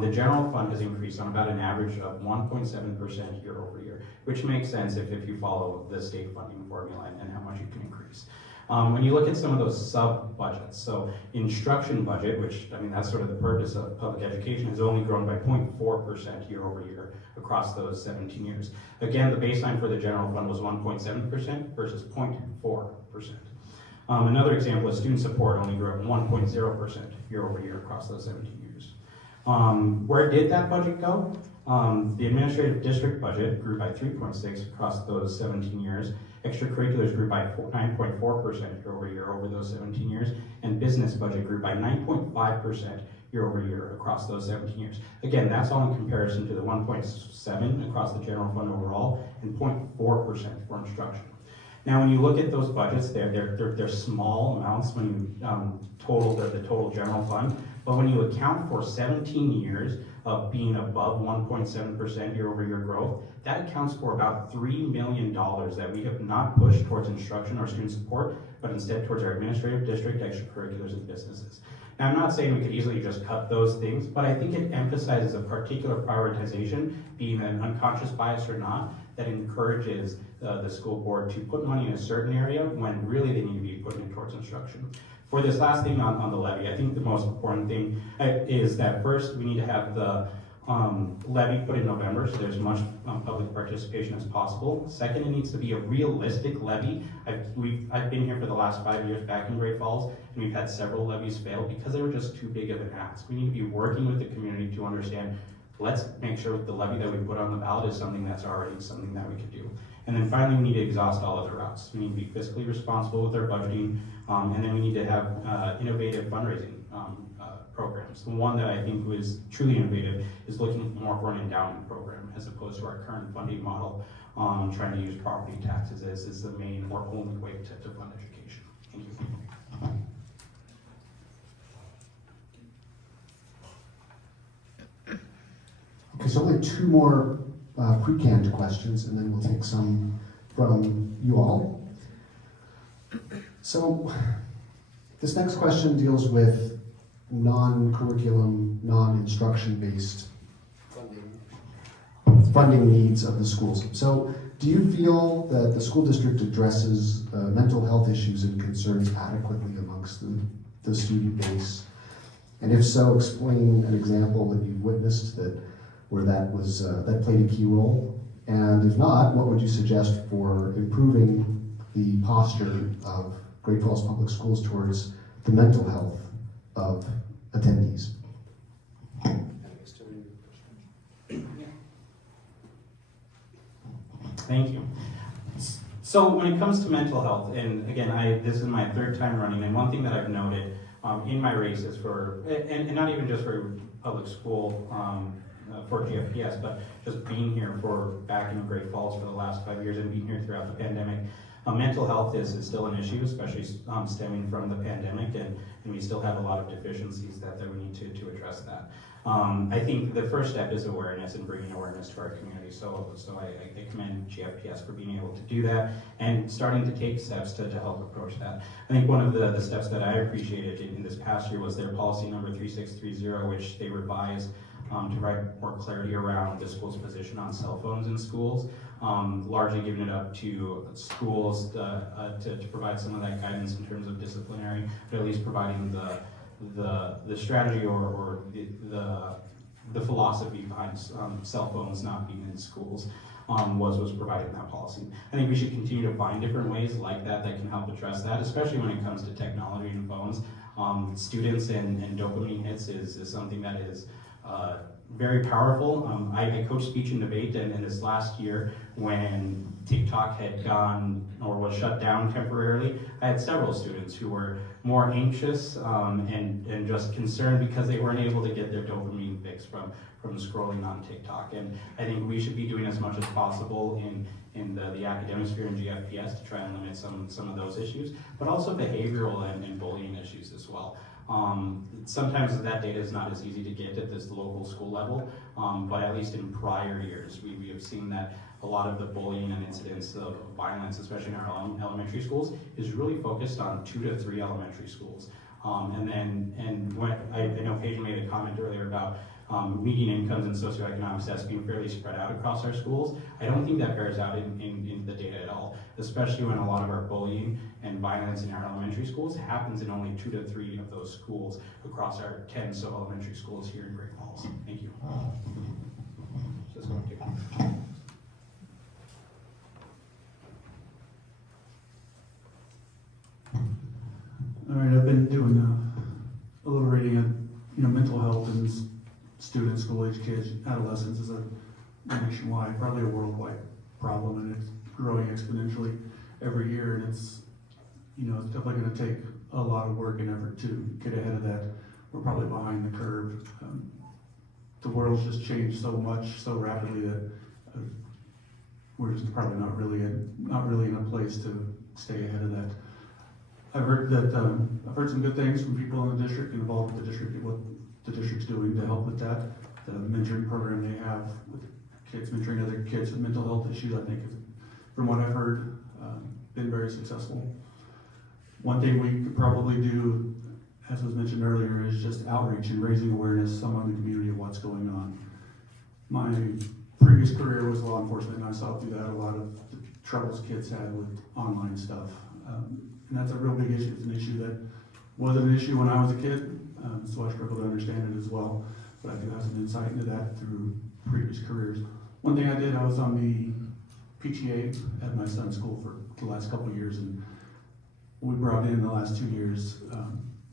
the general fund has increased on about an average of 1.7% year over year, which makes sense if you follow the state funding formula and how much you can increase. When you look at some of those sub-budgets, so instruction budget, which, I mean, that's sort of the purpose of public education, has only grown by 0.4% year over year across those 17 years. Again, the baseline for the general fund was 1.7% versus 0.4%. Another example is student support only grew at 1.0% year over year across those 17 years. Where did that budget go? The administrative district budget grew by 3.6% across those 17 years. Extracurriculars grew by 9.4% year over year over those 17 years. And business budget grew by 9.5% year over year across those 17 years. Again, that's all in comparison to the 1.7% across the general fund overall and 0.4% for instruction. Now, when you look at those budgets, they're small amounts when you total the total general fund. But when you account for 17 years of being above 1.7% year over year growth, that accounts for about $3 million that we have not pushed towards instruction or student support, but instead towards our administrative district, extracurriculars, and businesses. Now, I'm not saying we could easily just cut those things, but I think it emphasizes a particular prioritization, being an unconscious bias or not, that encourages the school board to put money in a certain area when really they need to be putting it towards instruction. For this last thing on the levy, I think the most important thing is that first we need to have the levy put in November, so there's much public participation as possible. Second, it needs to be a realistic levy. I've been here for the last 5 years back in Great Falls, and we've had several levies fail because they were just too big of an ask. We need to be working with the community to understand, let's make sure the levy that we put on the ballot is something that's already something that we could do. And then finally, we need to exhaust all other routes. We need to be fiscally responsible with our budgeting, and then we need to have innovative fundraising programs. The one that I think was truly innovative is looking more for an endowment program as opposed to our current funding model, trying to use property taxes as the main or only way to fund education. Thank you. Okay, so only two more pre-canned questions, and then we'll take some from you all. So this next question deals with non-curriculum, non-instruction-based funding needs of the schools. So do you feel that the school district addresses mental health issues and concerns adequately amongst the student base? And if so, explain an example that you've witnessed where that was that played a key role. And if not, what would you suggest for improving the posture of Great Falls Public Schools towards the mental health of attendees? Thank you. So when it comes to mental health, and again, this is my third time running, and one thing that I've noted in my races for, and not even just for public school, for GFPS, but just being here back in Great Falls for the last 5 years and being here throughout the pandemic, mental health is still an issue, especially stemming from the pandemic, and we still have a lot of deficiencies that we need to address that. I think the first step is awareness and bringing awareness to our community. So I commend GFPS for being able to do that and starting to take steps to help approach that. I think one of the steps that I appreciated in this past year was their policy number 3630, which they revised to provide more clarity around the school's position on cell phones in schools, largely giving it up to schools to provide some of that guidance in terms of disciplinary, but at least providing the strategy or the philosophy behind cell phones not being in schools was provided in that policy. I think we should continue to find different ways like that can help address that, especially when it comes to technology and phones. Students and dopamine hits is something that is very powerful. I coach speech and debate, and this last year when TikTok had gone or was shut down temporarily, I had several students who were more anxious and just concerned because they weren't able to get their dopamine fix from scrolling on TikTok. And I think we should be doing as much as possible in the academic sphere in GFPS to try and limit some of those issues, but also behavioral and bullying issues as well. Sometimes that data is not as easy to get at this local school level, but at least in prior years, we have seen that a lot of the bullying and incidents of violence, especially in our elementary schools, is really focused on 2 to 3 elementary schools. And when I know Paige made a comment earlier about median incomes and socioeconomic status being fairly spread out across our schools. I don't think that bears out in the data at all, especially when a lot of our bullying and violence in our elementary schools happens in only 2 to 3 of those schools across our 10 elementary schools here in Great Falls. Thank you. Just going to. All right, I've been doing a little reading on mental health and students, school-age kids, adolescents is a nationwide, probably a worldwide problem, and it's growing exponentially every year. And it's definitely going to take a lot of work and effort to get ahead of that. We're probably behind the curve. The world's just changed so much, so rapidly that we're just probably not really in a place to stay ahead of that. I've heard some good things from people in the district involved with the district and what the district's doing to help with that. The mentoring program they have with kids mentoring other kids with mental health issues, I think, from what I've heard, been very successful. One thing we could probably do as was mentioned earlier, is just outreach and raising awareness among the community of what's going on. My previous career was law enforcement, and I saw through that a lot of the troubles kids had with online stuff. And that's a real big issue. It's an issue that wasn't an issue when I was a kid, so I struggle to understand it as well. But I do have some insight into that through previous careers. One thing I did, I was on the PTA at my son's school for the last couple of years, and we brought in the last 2 years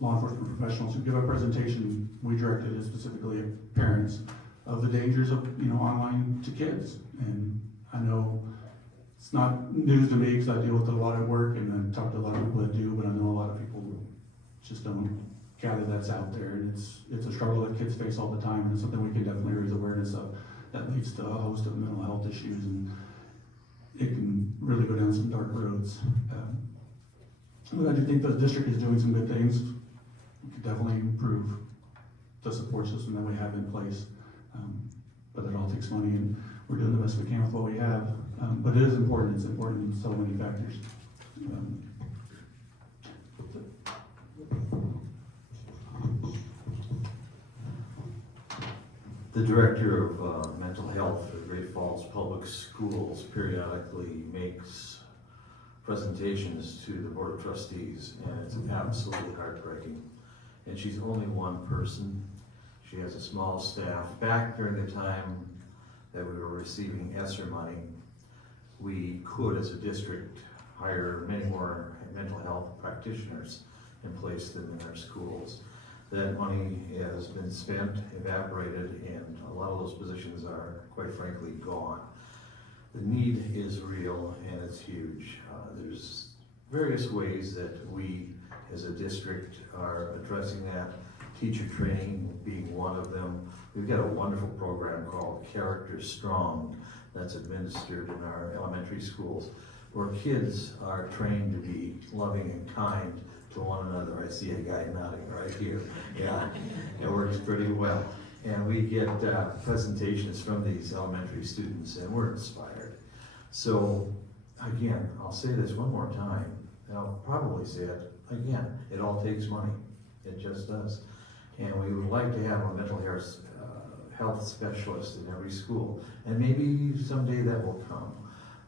law enforcement professionals who give a presentation. We directed it specifically at parents of the dangers of online to kids. And I know it's not news to me because I deal with it a lot at work and I talk to a lot of people that do, but I know a lot of people just don't gather that's out there, and it's a struggle that kids face all the time, and it's something we can definitely raise awareness of. That leads to a host of mental health issues, and it can really go down some dark roads. But I do think the district is doing some good things. We could definitely improve the support system that we have in place, but it all takes money, and we're doing the best we can with what we have. But it is important. It's important in so many factors. The director of mental health for Great Falls Public Schools periodically makes presentations to the Board of Trustees, and it's absolutely heartbreaking. And she's only one person. She has a small staff. Back during the time that we were receiving ESSER money, we could, as a district, hire many more mental health practitioners and place them in our schools. That money has been spent, evaporated, and a lot of those positions are, quite frankly, gone. The need is real, and it's huge. There's various ways that we, as a district, are addressing that. Teacher training being one of them. We've got a wonderful program called Character Strong that's administered in our elementary schools, where kids are trained to be loving and kind to one another. I see a guy nodding right here. Yeah, it works pretty well. And we get presentations from these elementary students, and we're inspired. So, again, I'll say this one more time, and I'll probably say it again. It all takes money. It just does. And we would like to have a mental health specialist in every school. And maybe someday that will come.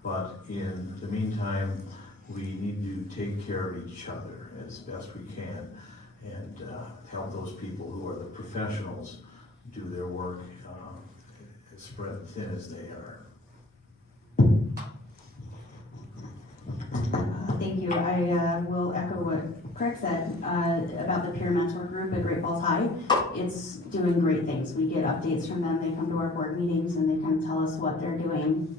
But in the meantime, we need to take care of each other as best we can and help those people who are the professionals do their work as spread thin as they are. Thank you. I will echo what Craig said about the peer mentor group at Great Falls High. It's doing great things. We get updates from them. They come to our board meetings and they kind of tell us what they're doing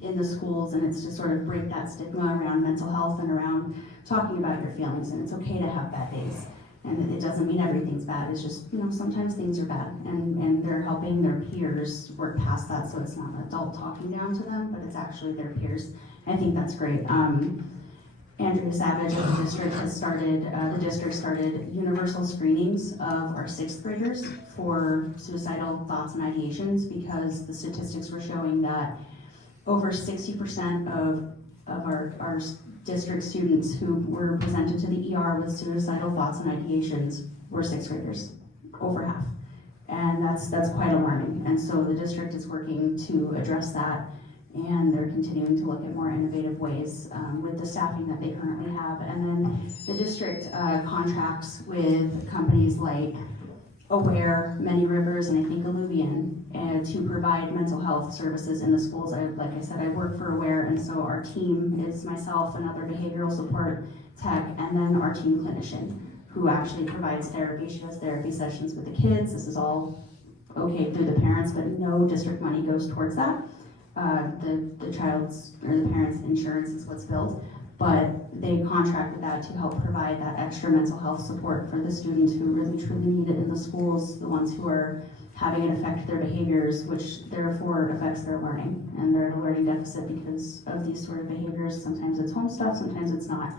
in the schools, and it's to sort of break that stigma around mental health and around talking about your feelings. And it's okay to have bad days. And it doesn't mean everything's bad. It's just, sometimes things are bad. And they're helping their peers work past that, so it's not an adult talking down to them, but it's actually their peers. I think that's great. Andrea Savage of the district started universal screenings of our 6th graders for suicidal thoughts and ideations, because the statistics were showing that over 60% of our district students who were presented to the ER with suicidal thoughts and ideations were 6th graders, over half. And that's quite alarming. And so the district is working to address that, and they're continuing to look at more innovative ways with the staffing that they currently have. And then the district contracts with companies like Aware, Many Rivers, and I think Alluvian to provide mental health services in the schools. Like I said, I work for Aware, and so our team is myself, another behavioral support tech, and then our team clinician who actually provides therapy. She does therapy sessions with the kids. This is all okay through the parents, but no district money goes towards that. The child's or the parent's insurance is what's billed, but they contract with that to help provide that extra mental health support for the students who really truly need it in the schools, the ones who are having it affect their behaviors, which therefore affects their learning, and they're at a learning deficit because of these sort of behaviors. Sometimes it's home stuff, sometimes it's not.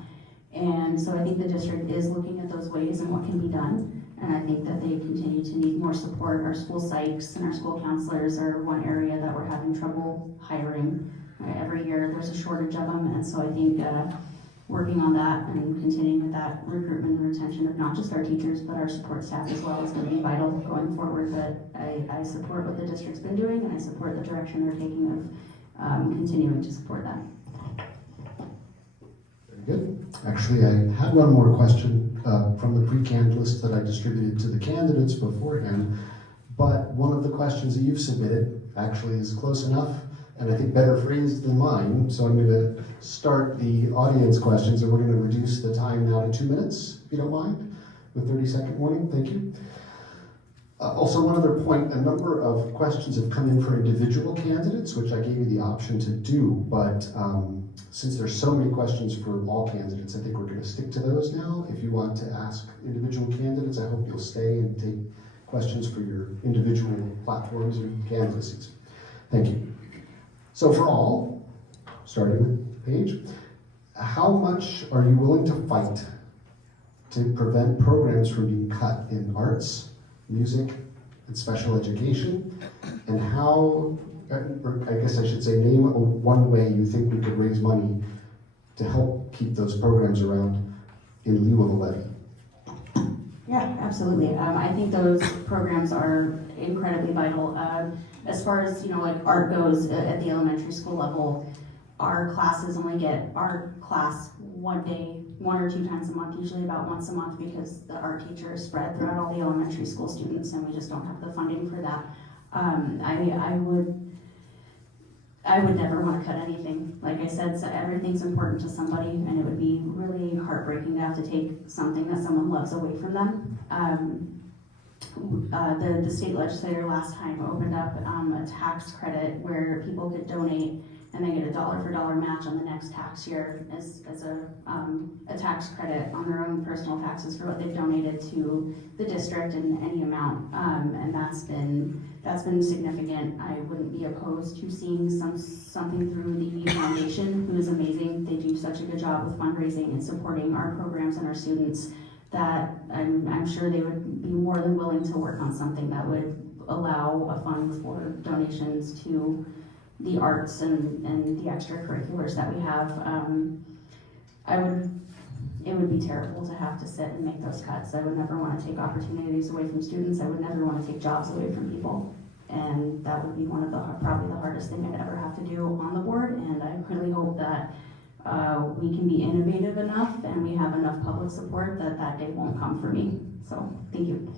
And so I think the district is looking at those ways and what can be done. And I think that they continue to need more support. Our school psychs and our school counselors are one area that we're having trouble hiring. Every year there's a shortage of them, and so I think working on that and continuing with that recruitment and retention of not just our teachers, but our support staff as well is going to be vital going forward. But I support what the district's been doing, and I support the direction they're taking of continuing to support that. Very good. Actually, I had one more question from the pre-canned list that I distributed to the candidates beforehand, but one of the questions that you've submitted actually is close enough, and I think better phrased than mine, so I'm going to start the audience questions, and we're going to reduce the time now to 2 minutes, if you don't mind, with 30-second warning. Thank you. Also, one other point, a number of questions have come in for individual candidates, which I gave you the option to do, but since there's so many questions for all candidates, I think we're going to stick to those now. If you want to ask individual candidates, I hope you'll stay and take questions for your individual platforms and candidacies. Thank you. So for all, starting with Paige, how much are you willing to fight to prevent programs from being cut in arts, music, and special education? And how, or I guess I should say, name one way you think we could raise money to help keep those programs around in lieu of a levy? Yeah, absolutely. I think those programs are incredibly vital. As far as, like art goes at the elementary school level, our classes only get art class one day, 1 or 2 times a month, usually about once a month, because the art teacher is spread throughout all the elementary school students, and we just don't have the funding for that. I would never want to cut anything. Like I said, so everything's important to somebody, and it would be really heartbreaking to have to take something that someone loves away from them. The state legislature last time opened up a tax credit where people could donate and they get a dollar for dollar match on the next tax year as a tax credit on their own personal taxes for what they've donated to the district in any amount, and that's been significant. I wouldn't be opposed to seeing something through the foundation, who is amazing. They do such a good job with fundraising and supporting our programs and our students that I'm sure they would be more than willing to work on something that would allow a fund for donations to the arts and the extracurriculars that we have. It would be terrible to have to sit and make those cuts. I would never want to take opportunities away from students. I would never want to take jobs away from people. And that would be one of probably the hardest thing I'd ever have to do on the board. And I really hope that we can be innovative enough and we have enough public support that day won't come for me. So, thank you.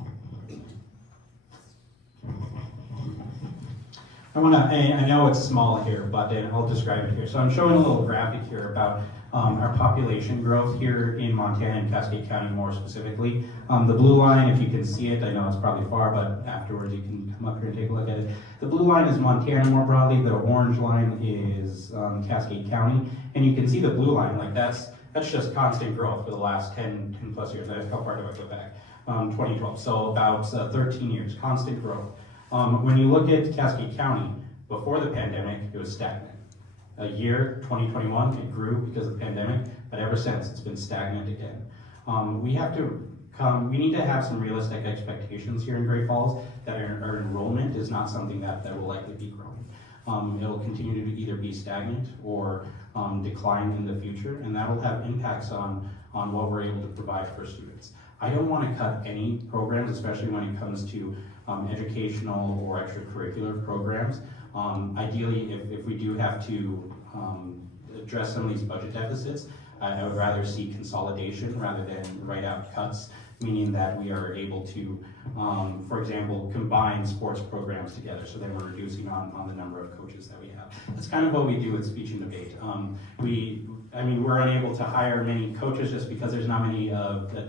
I know it's small here, but I'll describe it here. So I'm showing a little graphic here about our population growth here in Montana and Cascade County more specifically. The blue line, if you can see it, I know it's probably far, but afterwards you can come up here and take a look at it. The blue line is Montana more broadly, the orange line is Cascade County, and you can see the blue line, like that's just constant growth for the last 10 plus years. How far do I go back? 2012, so about 13 years, constant growth. When you look at Cascade County, before the pandemic, it was stagnant. A year, 2021, it grew because of the pandemic, but ever since, it's been stagnant again. We need to have some realistic expectations here in Great Falls that our enrollment is not something that will likely be growing. It'll continue to either be stagnant or decline in the future, and that will have impacts on what we're able to provide for students. I don't want to cut any programs, especially when it comes to educational or extracurricular programs. Ideally, if we do have to address some of these budget deficits, I would rather see consolidation rather than write out cuts, meaning that we are able to, for example, combine sports programs together, so then we're reducing on the number of coaches that we have. That's kind of what we do with speech and debate. We're unable to hire many coaches just because there's not many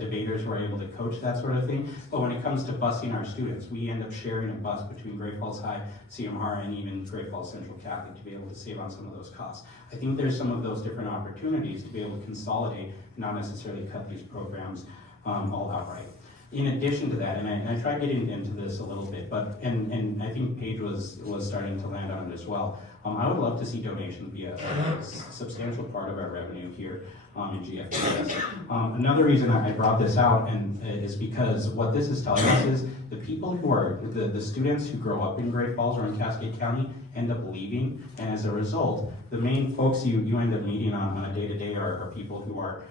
debaters who are able to coach that sort of thing. But when it comes to busing our students, we end up sharing a bus between Great Falls High, CMR, and even Great Falls Central Catholic to be able to save on some of those costs. I think there's some of those different opportunities to be able to consolidate, not necessarily cut these programs all outright. in addition to that, and I tried getting into this a little bit, but, and I think Paige was starting to land on it as well. I would love to see donations be a substantial part of our revenue here in GFPS. Another reason I brought this out is because what this is telling us is the people who are, the students who grow up in Great Falls or in Cascade County end up leaving, and as a result, the main folks you end up meeting on a day-to-day are people who are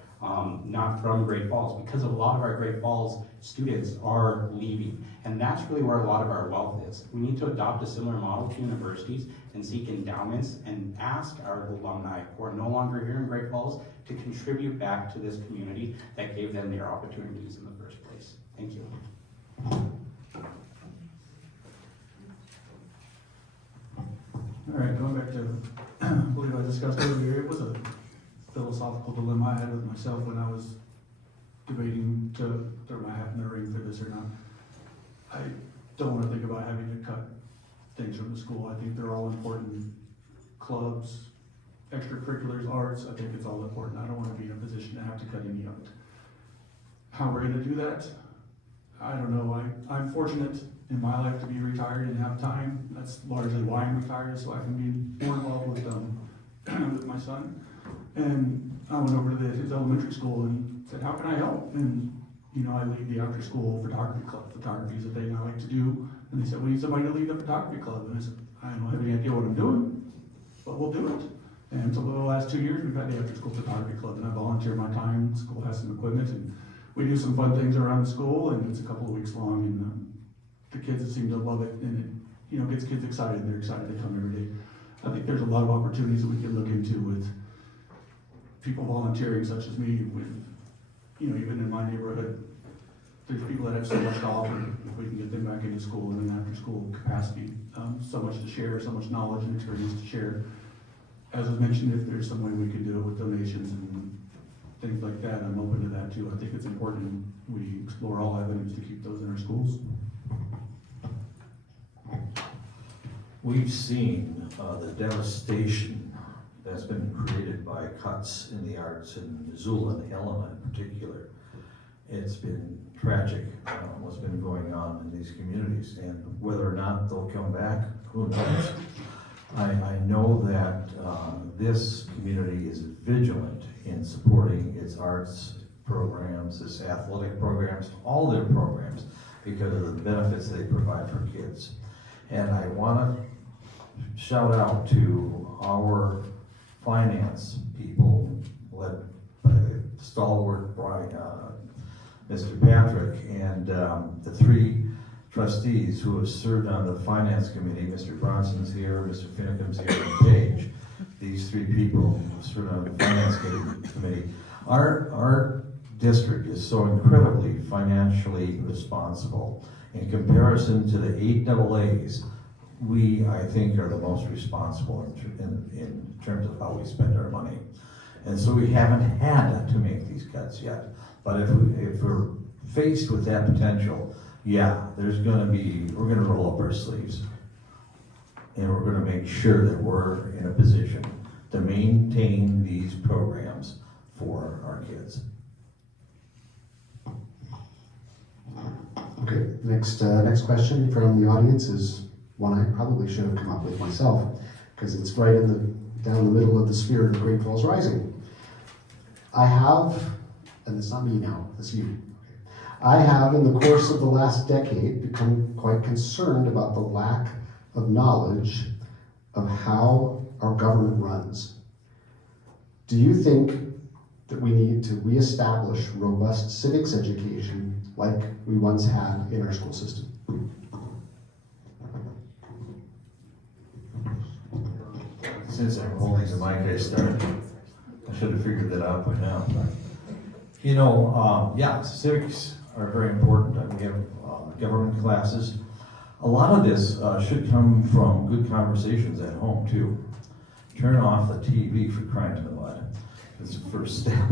not from Great Falls, because a lot of our Great Falls students are leaving. And that's really where a lot of our wealth is. We need to adopt a similar model to universities and seek endowments and ask our alumni who are no longer here in Great Falls to contribute back to this community that gave them their opportunities in the first place. Thank you. All right, going back to, I believe I discussed earlier, it was a philosophical dilemma I had with myself when I was debating to throw my hat in the ring for this or not. I don't want to think about having to cut things from the school. I think they're all important. Clubs, extracurriculars, arts, I think it's all important. I don't want to be in a position to have to cut any of it. How we're going to do that, I don't know. I'm fortunate in my life to be retired and have time. That's largely why I'm retired, so I can be more involved with with my son. And I went over to his elementary school and said, how can I help? And, you know, I lead the after school photography club. Photography is a thing I like to do. And they said, we need somebody to lead the photography club. And I said, I don't have any idea what I'm doing, but we'll do it. And so for the last 2 years, we've had the after school photography club, and I volunteer my time. The school has some equipment, and we do some fun things around the school, and it's a couple of weeks long, and the kids seem to love it, and it, you know, gets kids excited. They're excited to come every day. I think there's a lot of opportunities that we can look into with people volunteering, such as me, with, you know, even in my neighborhood, there's people that have so much to offer. If we can get them back into school in an after-school capacity, so much to share, so much knowledge and experience to share. As was mentioned, if there's some way we could do it with donations and things like that, I'm open to that too. I think it's important we explore all avenues to keep those in our schools. We've seen the devastation that's been created by cuts in the arts in Missoula and Helena in particular. It's been tragic what's been going on in these communities, and whether or not they'll come back, who knows? I know that this community is vigilant in supporting its arts programs, its athletic programs, all their programs, because of the benefits they provide for kids. And I want to shout out to our finance people, led by the stalwart Mr. Patrick, and the three trustees who have served on the finance committee. Mr. Bronson's here, Mr. Finnegham's here, and Paige. These three people who have served on the finance committee. Our district is so incredibly financially responsible. In comparison to the 8 AA's, we, I think, are the most responsible in terms of how we spend our money. And so we haven't had to make these cuts yet. But if we're faced with that potential, yeah, we're gonna roll up our sleeves. And we're gonna make sure that we're in a position to maintain these programs for our kids. Okay, next question from the audience is one I probably should have come up with myself, because it's right down the middle of the spirit of Great Falls Rising. I have, and it's not me now, it's you. I have, in the course of the last decade, become quite concerned about the lack of knowledge of how our government runs. Do you think that we need to reestablish robust civics education like we once had in our school system? Since I'm holding the mic, I should have figured that out by now. But, you know, yeah, civics are very important. We have government classes. A lot of this should come from good conversations at home too. Turn off the TV, for crying in the mud. That's the first step.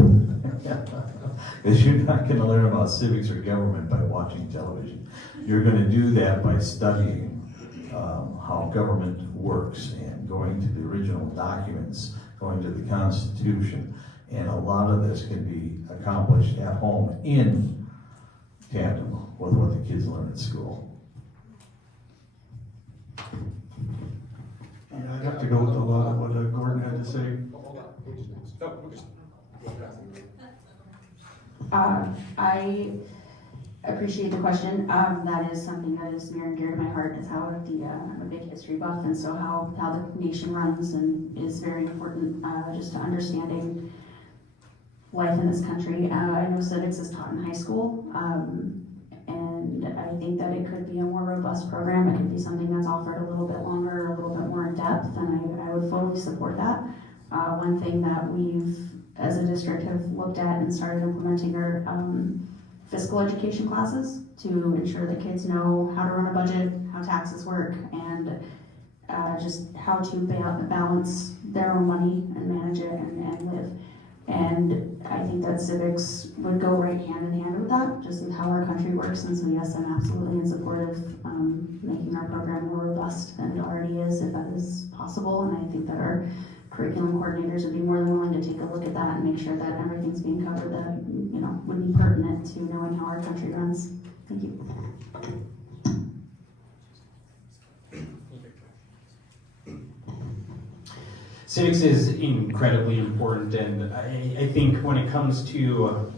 Because you're not going to learn about civics or government by watching television. You're going to do that by studying how government works and going to the original documents, going to the Constitution. And a lot of this can be accomplished at home in tandem with what the kids learn at school. Yeah, I'd have to go with a lot of what Gordon had to say. I appreciate the question. That is something that is near and dear to my heart, is how I'm a big history buff, and so how the nation runs and is very important, just to understanding life in this country. I know civics is taught in high school, and I think that it could be a more robust program. It could be something that's offered a little bit longer, a little bit more in depth, and I would fully support that. One thing that we've, as a district, have looked at and started implementing are fiscal education classes to ensure that kids know how to run a budget, how taxes work, and just how to balance their own money and manage it and live. And I think that civics would go right hand in hand with that, just with how our country works. And so yes, I'm absolutely in support of making our program more robust than it already is, if that is possible. And I think that our curriculum coordinators would be more than willing to take a look at that and make sure that everything's being covered that, you know, would be pertinent to knowing how our country runs. Thank you. Civics is incredibly important, and I think when it comes to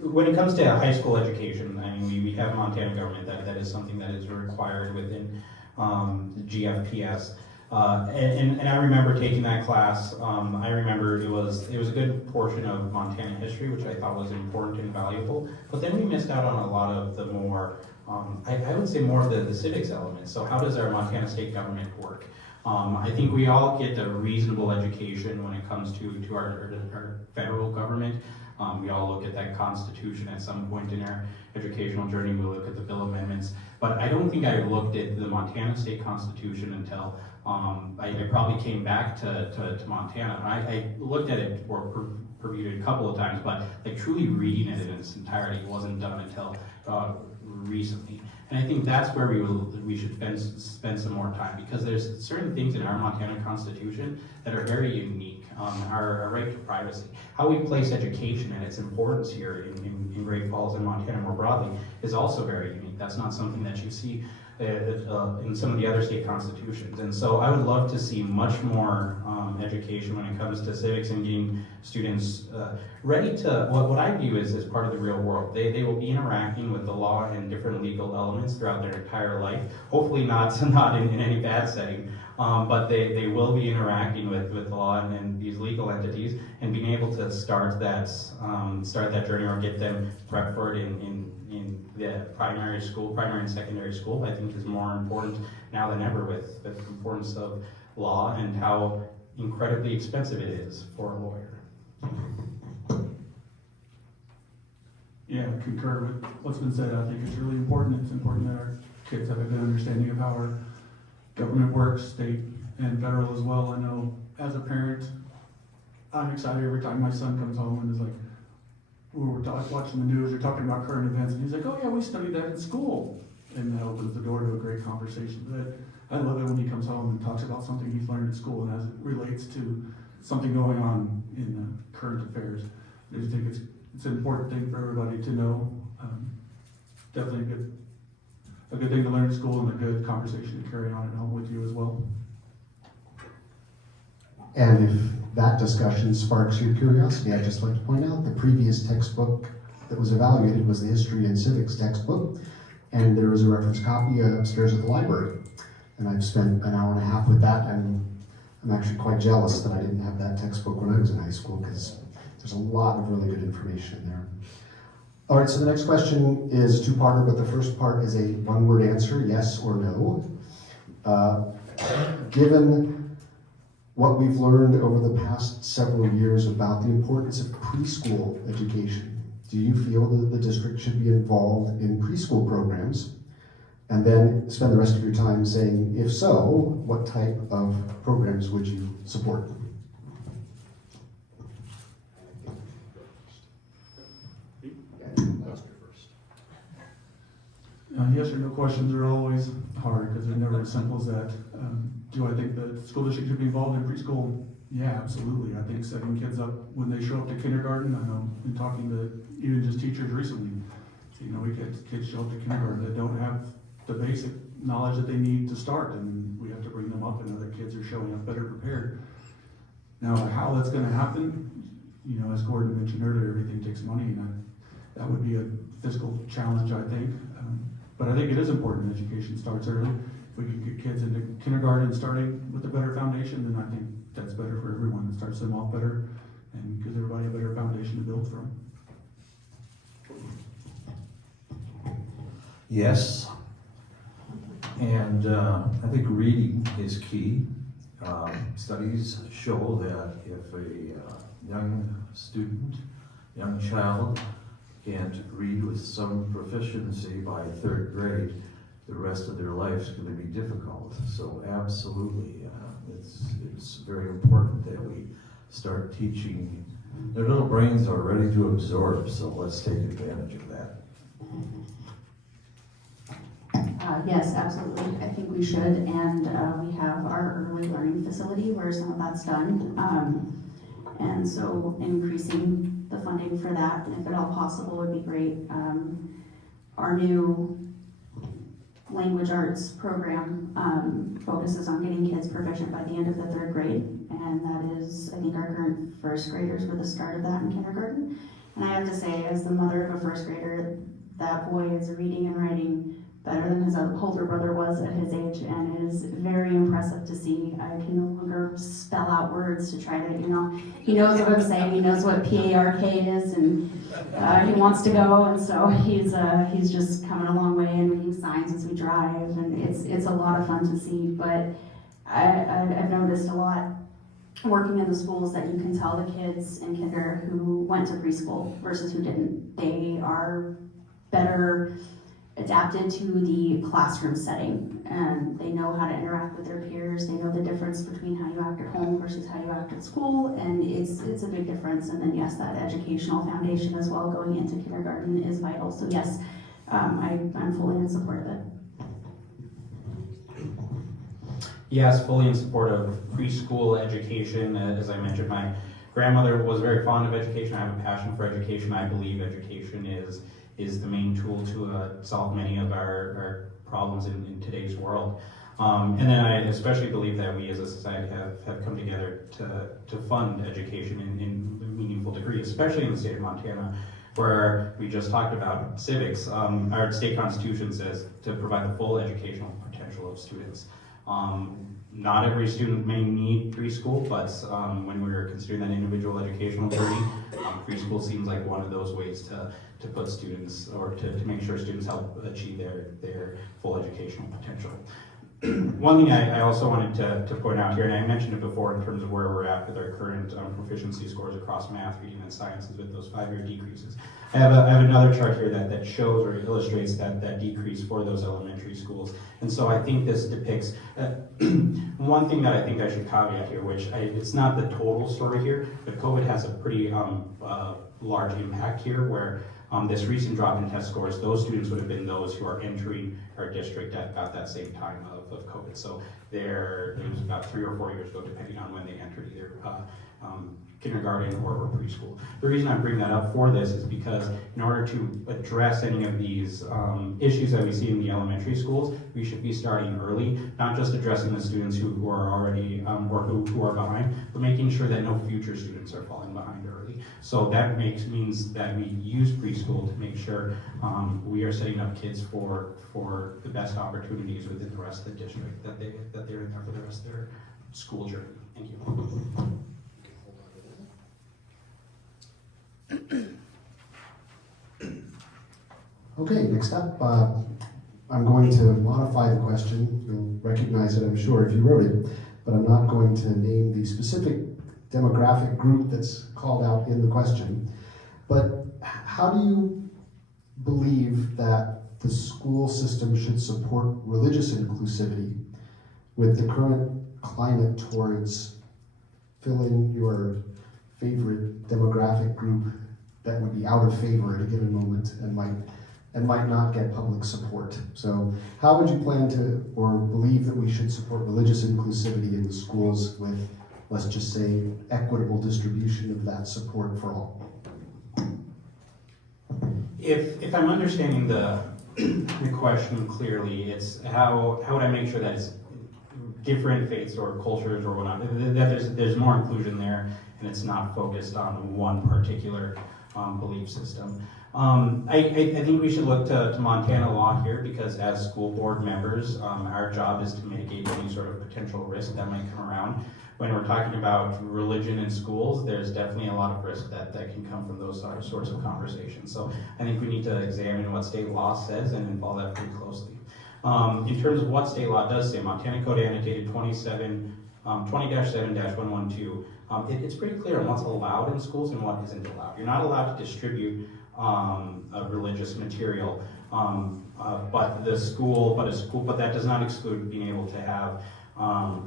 high school education, I mean, we have Montana government, that is something that is required within the GFPS. And I remember taking that class. I remember it was a good portion of Montana history, which I thought was important and valuable. But then we missed out on a lot of the more, I would say more of the civics elements. So how does our Montana state government work? I think we all get a reasonable education when it comes to our federal government. We all look at that Constitution at some point in our educational journey. We look at the Bill of Amendments. But I don't think I looked at the Montana State Constitution until I probably came back to Montana. I looked at it or reviewed it a couple of times, but like truly reading it in its entirety wasn't done until recently. And I think that's where we should spend some more time, because there's certain things in our Montana Constitution that are very unique. Our right to privacy, how we place education and its importance here in Great Falls and Montana more broadly is also very unique. That's not something that you see in some of the other state constitutions. And so I would love to see much more education when it comes to civics and getting students ready to, what I view as part of the real world. They will be interacting with the law and different legal elements throughout their entire life. Hopefully not in any bad setting, but they will be interacting with the law and these legal entities, and being able to start that journey or get them prepped for it in the primary and secondary school, I think is more important now than ever, with the importance of law and how incredibly expensive it is for a lawyer. Yeah, I concur with what's been said. I think it's really important. It's important that our kids have a good understanding of how our government works, state and federal as well. I know as a parent, I'm excited every time my son comes home and is like, we're watching the news or talking about current events, and he's like, oh yeah, we studied that in school. And that opens the door to a great conversation. But I love it when he comes home and talks about something he's learned in school and as it relates to something going on in current affairs. I just think it's an important thing for everybody to know. Definitely a good thing to learn in school, and a good conversation to carry on at home with you as well. And if that discussion sparks your curiosity, I'd just like to point out the previous textbook that was evaluated was the History and Civics textbook, and there is a reference copy upstairs at the library. And I've spent an hour and a half with that, and I'm actually quite jealous that I didn't have that textbook when I was in high school, because there's a lot of really good information in there. All right, so the next question is a two-parter, but the first part is a one-word answer, yes or no. Given what we've learned over the past several years about the importance of preschool education, do you feel that the district should be involved in preschool programs? And then spend the rest of your time saying, if so, what type of programs would you support? Yes or no questions are always hard, because they're never as simple as that. Do I think the school district should be involved in preschool? Yeah, absolutely. I think setting kids up when they show up to kindergarten, I know, been talking to even just teachers recently, You know, we get kids show up to kindergarten that don't have the basic knowledge that they need to start, and we have to bring them up, and other kids are showing up better prepared. Now, how that's gonna happen, you know, as Gordon mentioned earlier, everything takes money, and that would be a fiscal challenge, I think. But I think it is important education starts early. If we can get kids into kindergarten starting with a better foundation, then I think that's better for everyone. It starts them off better and gives everybody a better foundation to build from. Yes. And I think reading is key. Studies show that if a young student, young child can't read with some proficiency by 3rd grade, the rest of their life is going to be difficult. So absolutely, it's very important that we start teaching. Their little brains are ready to absorb, so let's take advantage of that. Yes, absolutely. I think we should, and we have our early learning facility where some of that's done. And so increasing the funding for that, if at all possible, would be great. Our new language arts program focuses on getting kids proficient by the end of the 3rd grade, and that is, I think our current 1st graders were the start of that in kindergarten. And I have to say, as the mother of a 1st grader, that boy is reading and writing better than his older brother was at his age, and it is very impressive to see. I can no longer spell out words to try to, you know, he knows what I'm saying, he knows what PARK is, and he wants to go, and so he's just coming a long way and making signs as we drive, and it's a lot of fun to see. But I've noticed a lot working in the schools that you can tell the kids in kinder who went to preschool versus who didn't. They are better adapted to the classroom setting, and they know how to interact with their peers. They know the difference between how you act at home versus how you act at school, and it's a big difference. And then yes, that educational foundation as well going into kindergarten is vital. So yes, I'm fully in support of it. Yes, fully in support of preschool education. As I mentioned, my grandmother was very fond of education. I have a passion for education. I believe education is the main tool to solve many of our problems in today's world. And then I especially believe that we as a society have come together to fund education in a meaningful degree, especially in the state of Montana, where we just talked about civics. Our state constitution says to provide the full educational potential of students. Not every student may need preschool, but when we're considering that individual educational journey, preschool seems like one of those ways to put students, or to make sure students help achieve their full educational potential. One thing I also wanted to point out here, and I mentioned it before in terms of where we're at with our current proficiency scores across math, reading, and sciences with those 5-year decreases. I have another chart here that shows or illustrates that decrease for those elementary schools. And so I think this depicts, one thing that I think I should caveat here, which it's not the total story here, but COVID has a pretty large impact here, where this recent drop in test scores, those students would have been those who are entering our district at about that same time of COVID. So it was about 3 or 4 years ago, depending on when they entered either kindergarten or preschool. The reason I bring that up for this is because in order to address any of these issues that we see in the elementary schools, we should be starting early, not just addressing the students who are already or who are behind, but making sure that no future students are falling behind early. So that means that we use preschool to make sure we are setting up kids for the best opportunities within the rest of the district that they're in there for the rest of their school journey. Thank you. Okay, next up, I'm going to modify the question. You'll recognize it, I'm sure, if you wrote it, but I'm not going to name the specific demographic group that's called out in the question. But how do you believe that the school system should support religious inclusivity with the current climate towards fill in your favorite demographic group that would be out of favor at a given moment and might not get public support? So how would you plan to, or believe that we should support religious inclusivity in the schools with, let's just say, equitable distribution of that support for all? If I'm understanding the question clearly, it's how would I make sure that it's different faiths or cultures or whatnot, that there's more inclusion there and it's not focused on one particular belief system. I think we should look to Montana law here, because as school board members, our job is to mitigate any sort of potential risk that might come around. When we're talking about religion in schools, there's definitely a lot of risk that can come from those sorts of conversations. So I think we need to examine what state law says and follow that pretty closely. In terms of what state law does say, Montana Code Annotated 20-7-112, it's pretty clear on what's allowed in schools and what isn't allowed. You're not allowed to distribute religious material, but that does not exclude being able to have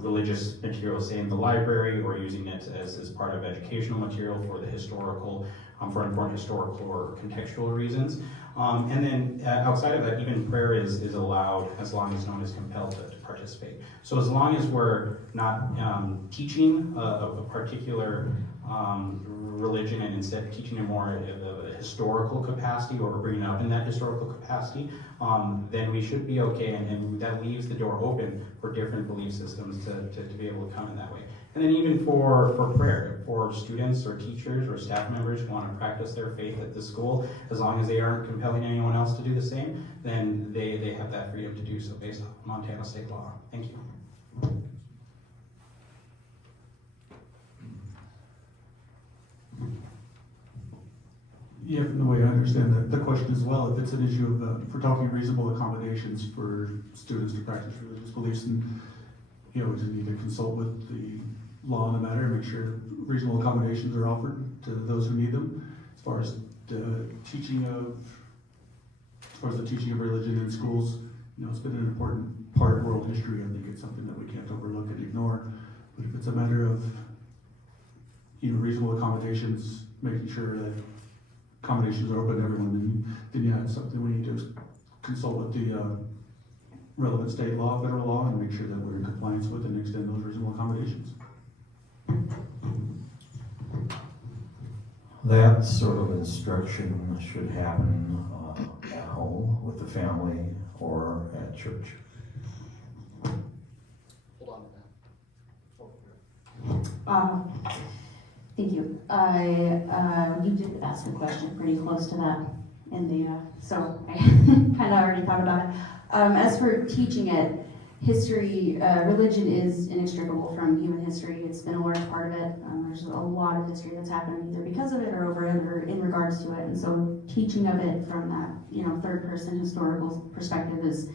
religious material, say in the library, or using it as part of educational material for the historical, for important historical or contextual reasons. And then outside of that, even prayer is allowed as long as no one is compelled to participate. So as long as we're not teaching a particular religion and instead teaching it more of a historical capacity, or bringing it up in that historical capacity, then we should be okay, and that leaves the door open for different belief systems to be able to come in that way. And then even for prayer, for students or teachers or staff members who want to practice their faith at the school, as long as they aren't compelling anyone else to do the same, then they have that freedom to do so based on Montana state law. Thank you. Yeah, from the way I understand the question as well, if it's an issue of, if we're talking reasonable accommodations for students to practice religious beliefs, and, we just need to consult with the law on the matter and make sure reasonable accommodations are offered to those who need them. As far as the teaching of religion in schools, it's been an important part of world history. I think it's something that we can't overlook and ignore. But if it's a matter of, reasonable accommodations, making sure that accommodations are open to everyone, then yeah, it's something we need to consult with the relevant state law, federal law, and make sure that we're in compliance with and extend those reasonable accommodations. That sort of instruction should happen at home with the family or at church. Hold on to that. Thank you. You did ask a question pretty close to that in the, so I kind of already thought about it. As for teaching it, history, religion is inextricable from human history. It's been a large part of it. There's a lot of history that's happened either because of it or over it or in regards to it. And so teaching of it from that, third person historical perspective is,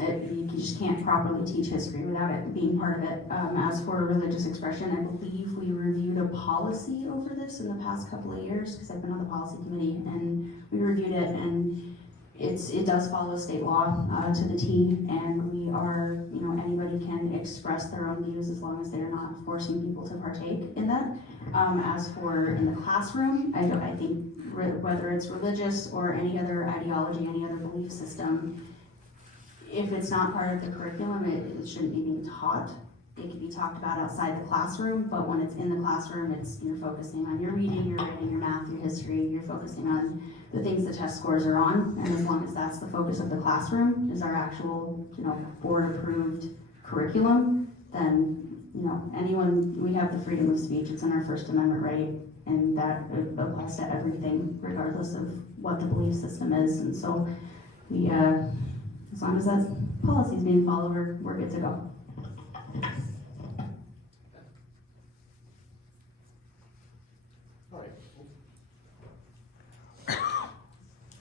you just can't properly teach history without it being part of it. As for religious expression, I believe we reviewed a policy over this in the past couple of years, because I've been on the policy committee, and we reviewed it, and it does follow state law to the T, and we are, anybody can express their own views as long as they're not forcing people to partake in that. As for in the classroom, I think whether it's religious or any other ideology, any other belief system, if it's not part of the curriculum, it shouldn't be being taught. It can be talked about outside the classroom, but when it's in the classroom, you're focusing on your reading, your writing, your math, your history, you're focusing on the things the test scores are on, and as long as that's the focus of the classroom, is our actual, board-approved curriculum, then, we have the freedom of speech. It's in our First Amendment right, and that applies to everything, regardless of what the belief system is, and so we, as long as that policy is being followed, we're good to go. All right.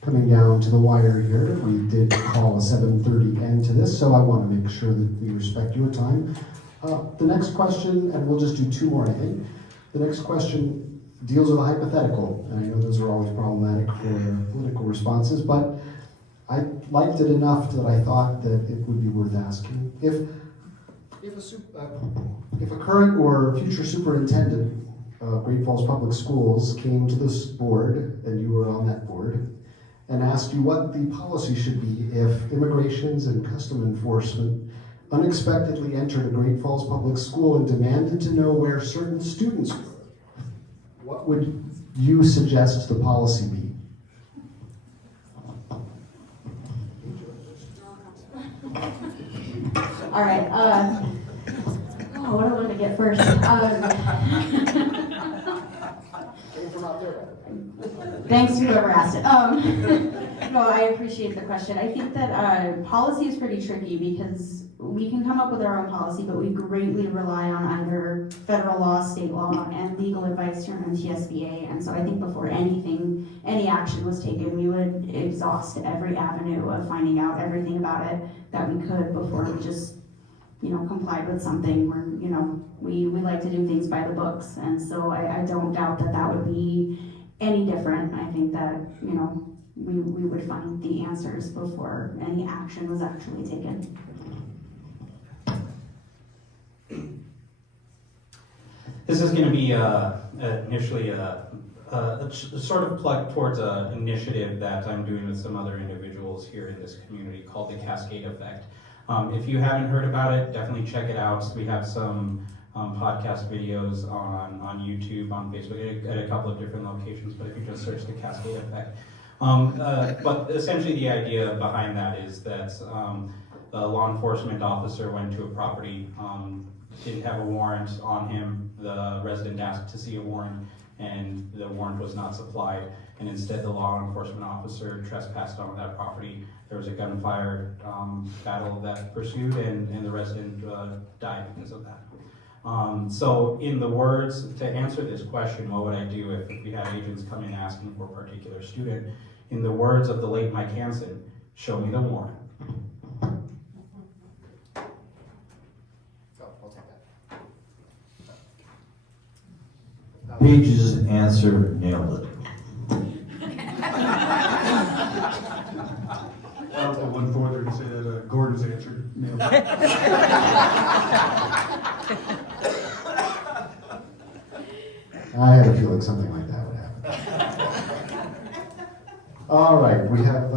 Coming down to the wire here, we did call a 7:30 end to this, so I want to make sure that we respect your time. The next question, and we'll just do two more, I think. The next question deals with a hypothetical, and I know those are always problematic for political responses, but I liked it enough that I thought that it would be worth asking. If a current or future superintendent of Great Falls Public Schools came to this board, and you were on that board, and asked you what the policy should be if immigrations and custom enforcement unexpectedly entered a Great Falls Public School and demanded to know where certain students were, what would you suggest the policy be? All right, what do I want to get first? Thanks to whoever asked it. No, I appreciate the question. I think that policy is pretty tricky because we can come up with our own policy, but we greatly rely on either federal law, state law, and legal advice from MTSBA. And so I think before any action was taken, we would exhaust every avenue of finding out everything about it that we could before we just, complied with something where, we like to do things by the books. And so I don't doubt that that would be any different. I think that, we would find the answers before any action was actually taken. This is going to be initially a sort of plug towards an initiative that I'm doing with some other individuals here in this community called the Cascade Effect. If you haven't heard about it, definitely check it out. We have some podcast videos on YouTube, on Facebook, at a couple of different locations, but if you just search the Cascade Effect. But essentially the idea behind that is that a law enforcement officer went to a property, didn't have a warrant on him. The resident asked to see a warrant, and the warrant was not supplied, and instead the law enforcement officer trespassed on that property. There was a gunfire battle that pursued, and the resident died because of that. So in the words, to answer this question, what would I do if we had agents come in asking for a particular student? In the words of the late Mike Hansen, show me the warrant. I'll take that. Paige's answer nailed it. I'll go one further and say that Gordon's answer nailed it. I had a feeling something like that would happen. All right, we have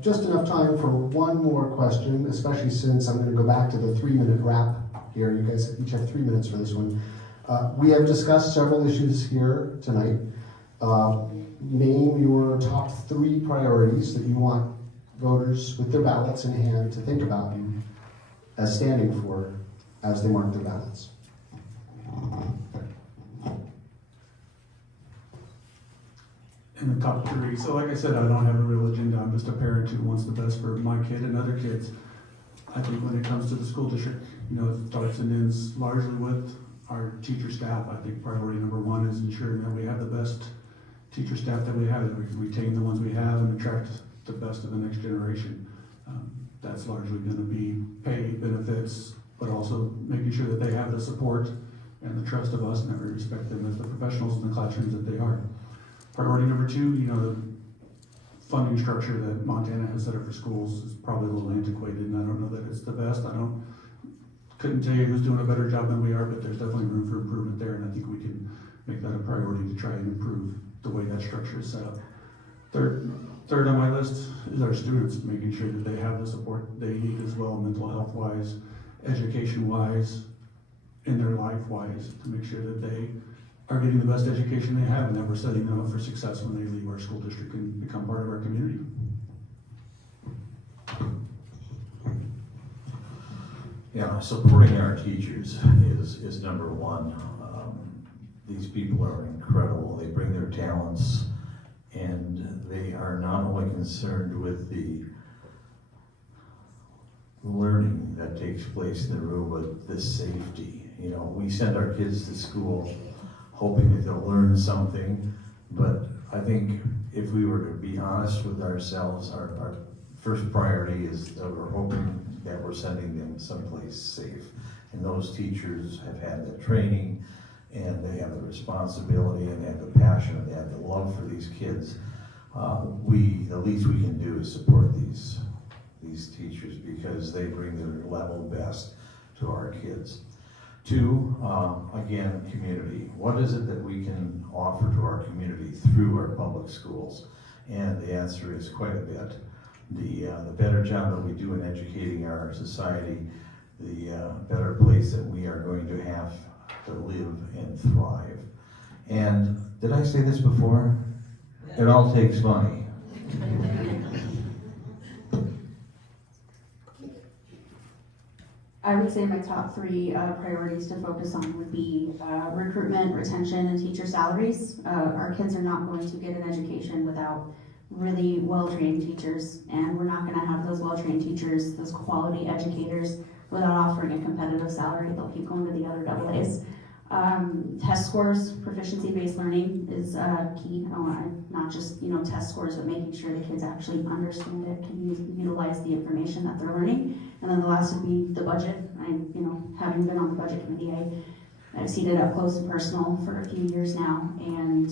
just enough time for one more question, especially since I'm going to go back to the 3-minute wrap here. You guys each have 3 minutes for this one. We have discussed several issues here tonight. Name your top 3 priorities that you want voters with their ballots in hand to think about you as standing for as they mark their ballots. In the top 3. So like I said, I don't have a real agenda. I'm just a parent who wants the best for my kid and other kids. I think when it comes to the school district, it starts and ends largely with our teacher staff. I think priority number 1 is ensuring that we have the best teacher staff that we have, that we retain the ones we have and attract the best of the next generation. That's largely going to be pay, benefits, but also making sure that they have the support and the trust of us and that we respect them as the professionals in the classrooms that they are. Priority number 2, the funding structure that Montana has set up for schools is probably a little antiquated, and I don't know that it's the best. Couldn't tell you who's doing a better job than we are, but there's definitely room for improvement there, and I think we can make that a priority to try and improve the way that structure is set up. Third on my list is our students, making sure that they have the support they need as well, mental health wise, education wise, in their life wise, to make sure that they are getting the best education they have and that we're setting them up for success when they leave our school district and become part of our community. Yeah, supporting our teachers is number 1. These people are incredible. They bring their talents, and they are not only concerned with the learning that takes place in the room, but the safety. We send our kids to school hoping that they'll learn something, but I think if we were to be honest with ourselves, our first priority is that we're hoping that we're sending them someplace safe. And those teachers have had the training, and they have the responsibility, and they have the passion, and they have the love for these kids. The least we can do is support these teachers because they bring their level best to our kids. 2, again, community. What is it that we can offer to our community through our public schools? And the answer is quite a bit. The better job that we do in educating our society, the better place that we are going to have to live and thrive. And did I say this before? It all takes money. I would say my top three priorities to focus on would be recruitment, retention, and teacher salaries. Our kids are not going to get an education without really well-trained teachers, and we're not gonna have those well-trained teachers, those quality educators, without offering a competitive salary. They'll keep going to the other AA's. Test scores, proficiency-based learning is key. Not just test scores, but making sure the kids actually understand it, can utilize the information that they're learning. And then the last would be the budget. Having been on the budget committee, I've seen it up close and personal for a few years now, and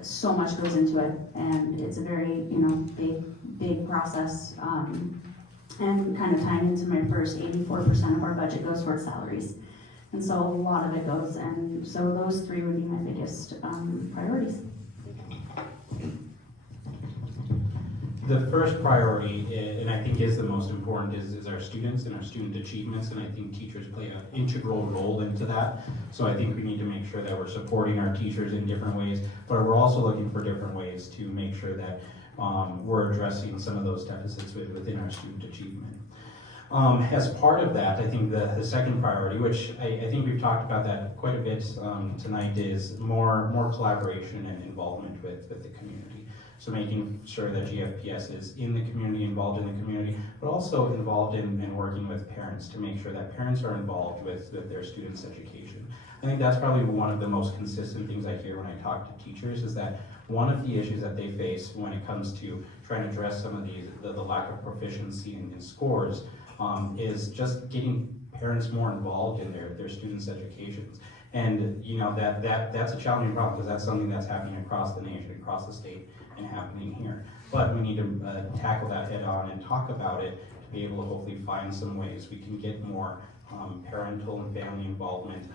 so much goes into it, and it's a very big process. And kind of tying into my first, 84% of our budget goes towards salaries. And so a lot of it goes, and so those three would be my biggest priorities. The first priority, and I think is the most important, is our students and our student achievements, and I think teachers play an integral role into that. So I think we need to make sure that we're supporting our teachers in different ways, but we're also looking for different ways to make sure that we're addressing some of those deficits within our student achievement. As part of that, I think the second priority, which I think we've talked about that quite a bit tonight, is more collaboration and involvement with the community. So making sure that GFPS is in the community, involved in the community, but also involved in working with parents to make sure that parents are involved with their students' education. I think that's probably one of the most consistent things I hear when I talk to teachers, is that one of the issues that they face when it comes to trying to address some of the lack of proficiency in scores is just getting parents more involved in their students' educations. And that's a challenging problem, because that's something that's happening across the nation, across the state, and happening here. But we need to tackle that head on and talk about it to be able to hopefully find some ways we can get more parental and family involvement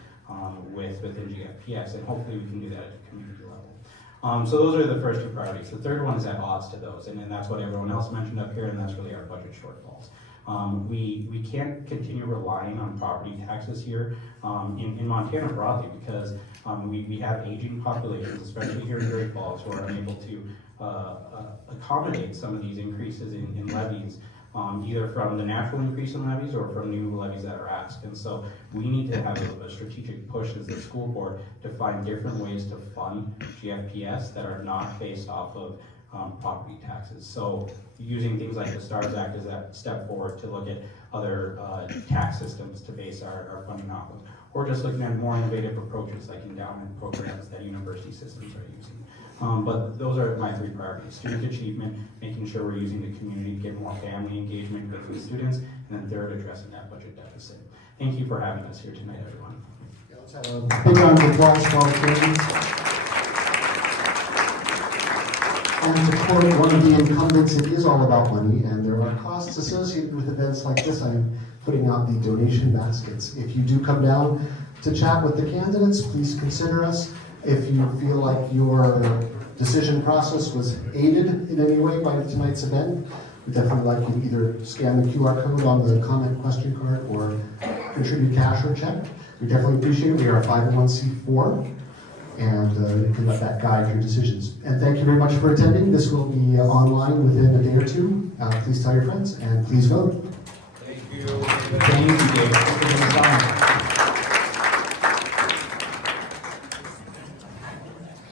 within GFPS, and hopefully we can do that at the community level. So those are the first two priorities. The third one is at odds to those, and that's what everyone else mentioned up here, and that's really our budget shortfalls. We can't continue relying on property taxes here in Montana broadly, because we have aging populations, especially here in Great Falls, who are unable to accommodate some of these increases in levies, either from the natural increase in levies or from new levies that are asked. And so we need to have a strategic push as the school board to find different ways to fund GFPS that are not based off of property taxes. So using things like the STARS Act as that step forward to look at other tax systems to base our funding off of, or just looking at more innovative approaches like endowment programs that university systems are using. But those are my three priorities: student achievement, making sure we're using the community to get more family engagement with the students, and then third, addressing that budget deficit. Thank you for having us here tonight, everyone. Let's have a big round of applause for all the candidates. And to quote one of the incumbents, it is all about money, and there are costs associated with events like this. I'm putting out the donation baskets. If you do come down to chat with the candidates, please consider us. If you feel like your decision process was aided in any way by tonight's event, we'd definitely like you to either scan the QR code on the comment question card or contribute cash or check. We definitely appreciate it. We are a 501c4. And you can let that guide your decisions. And thank you very much for attending. This will be online within a day or two. Please tell your friends, and please vote. Thank you. Thank you, Dave.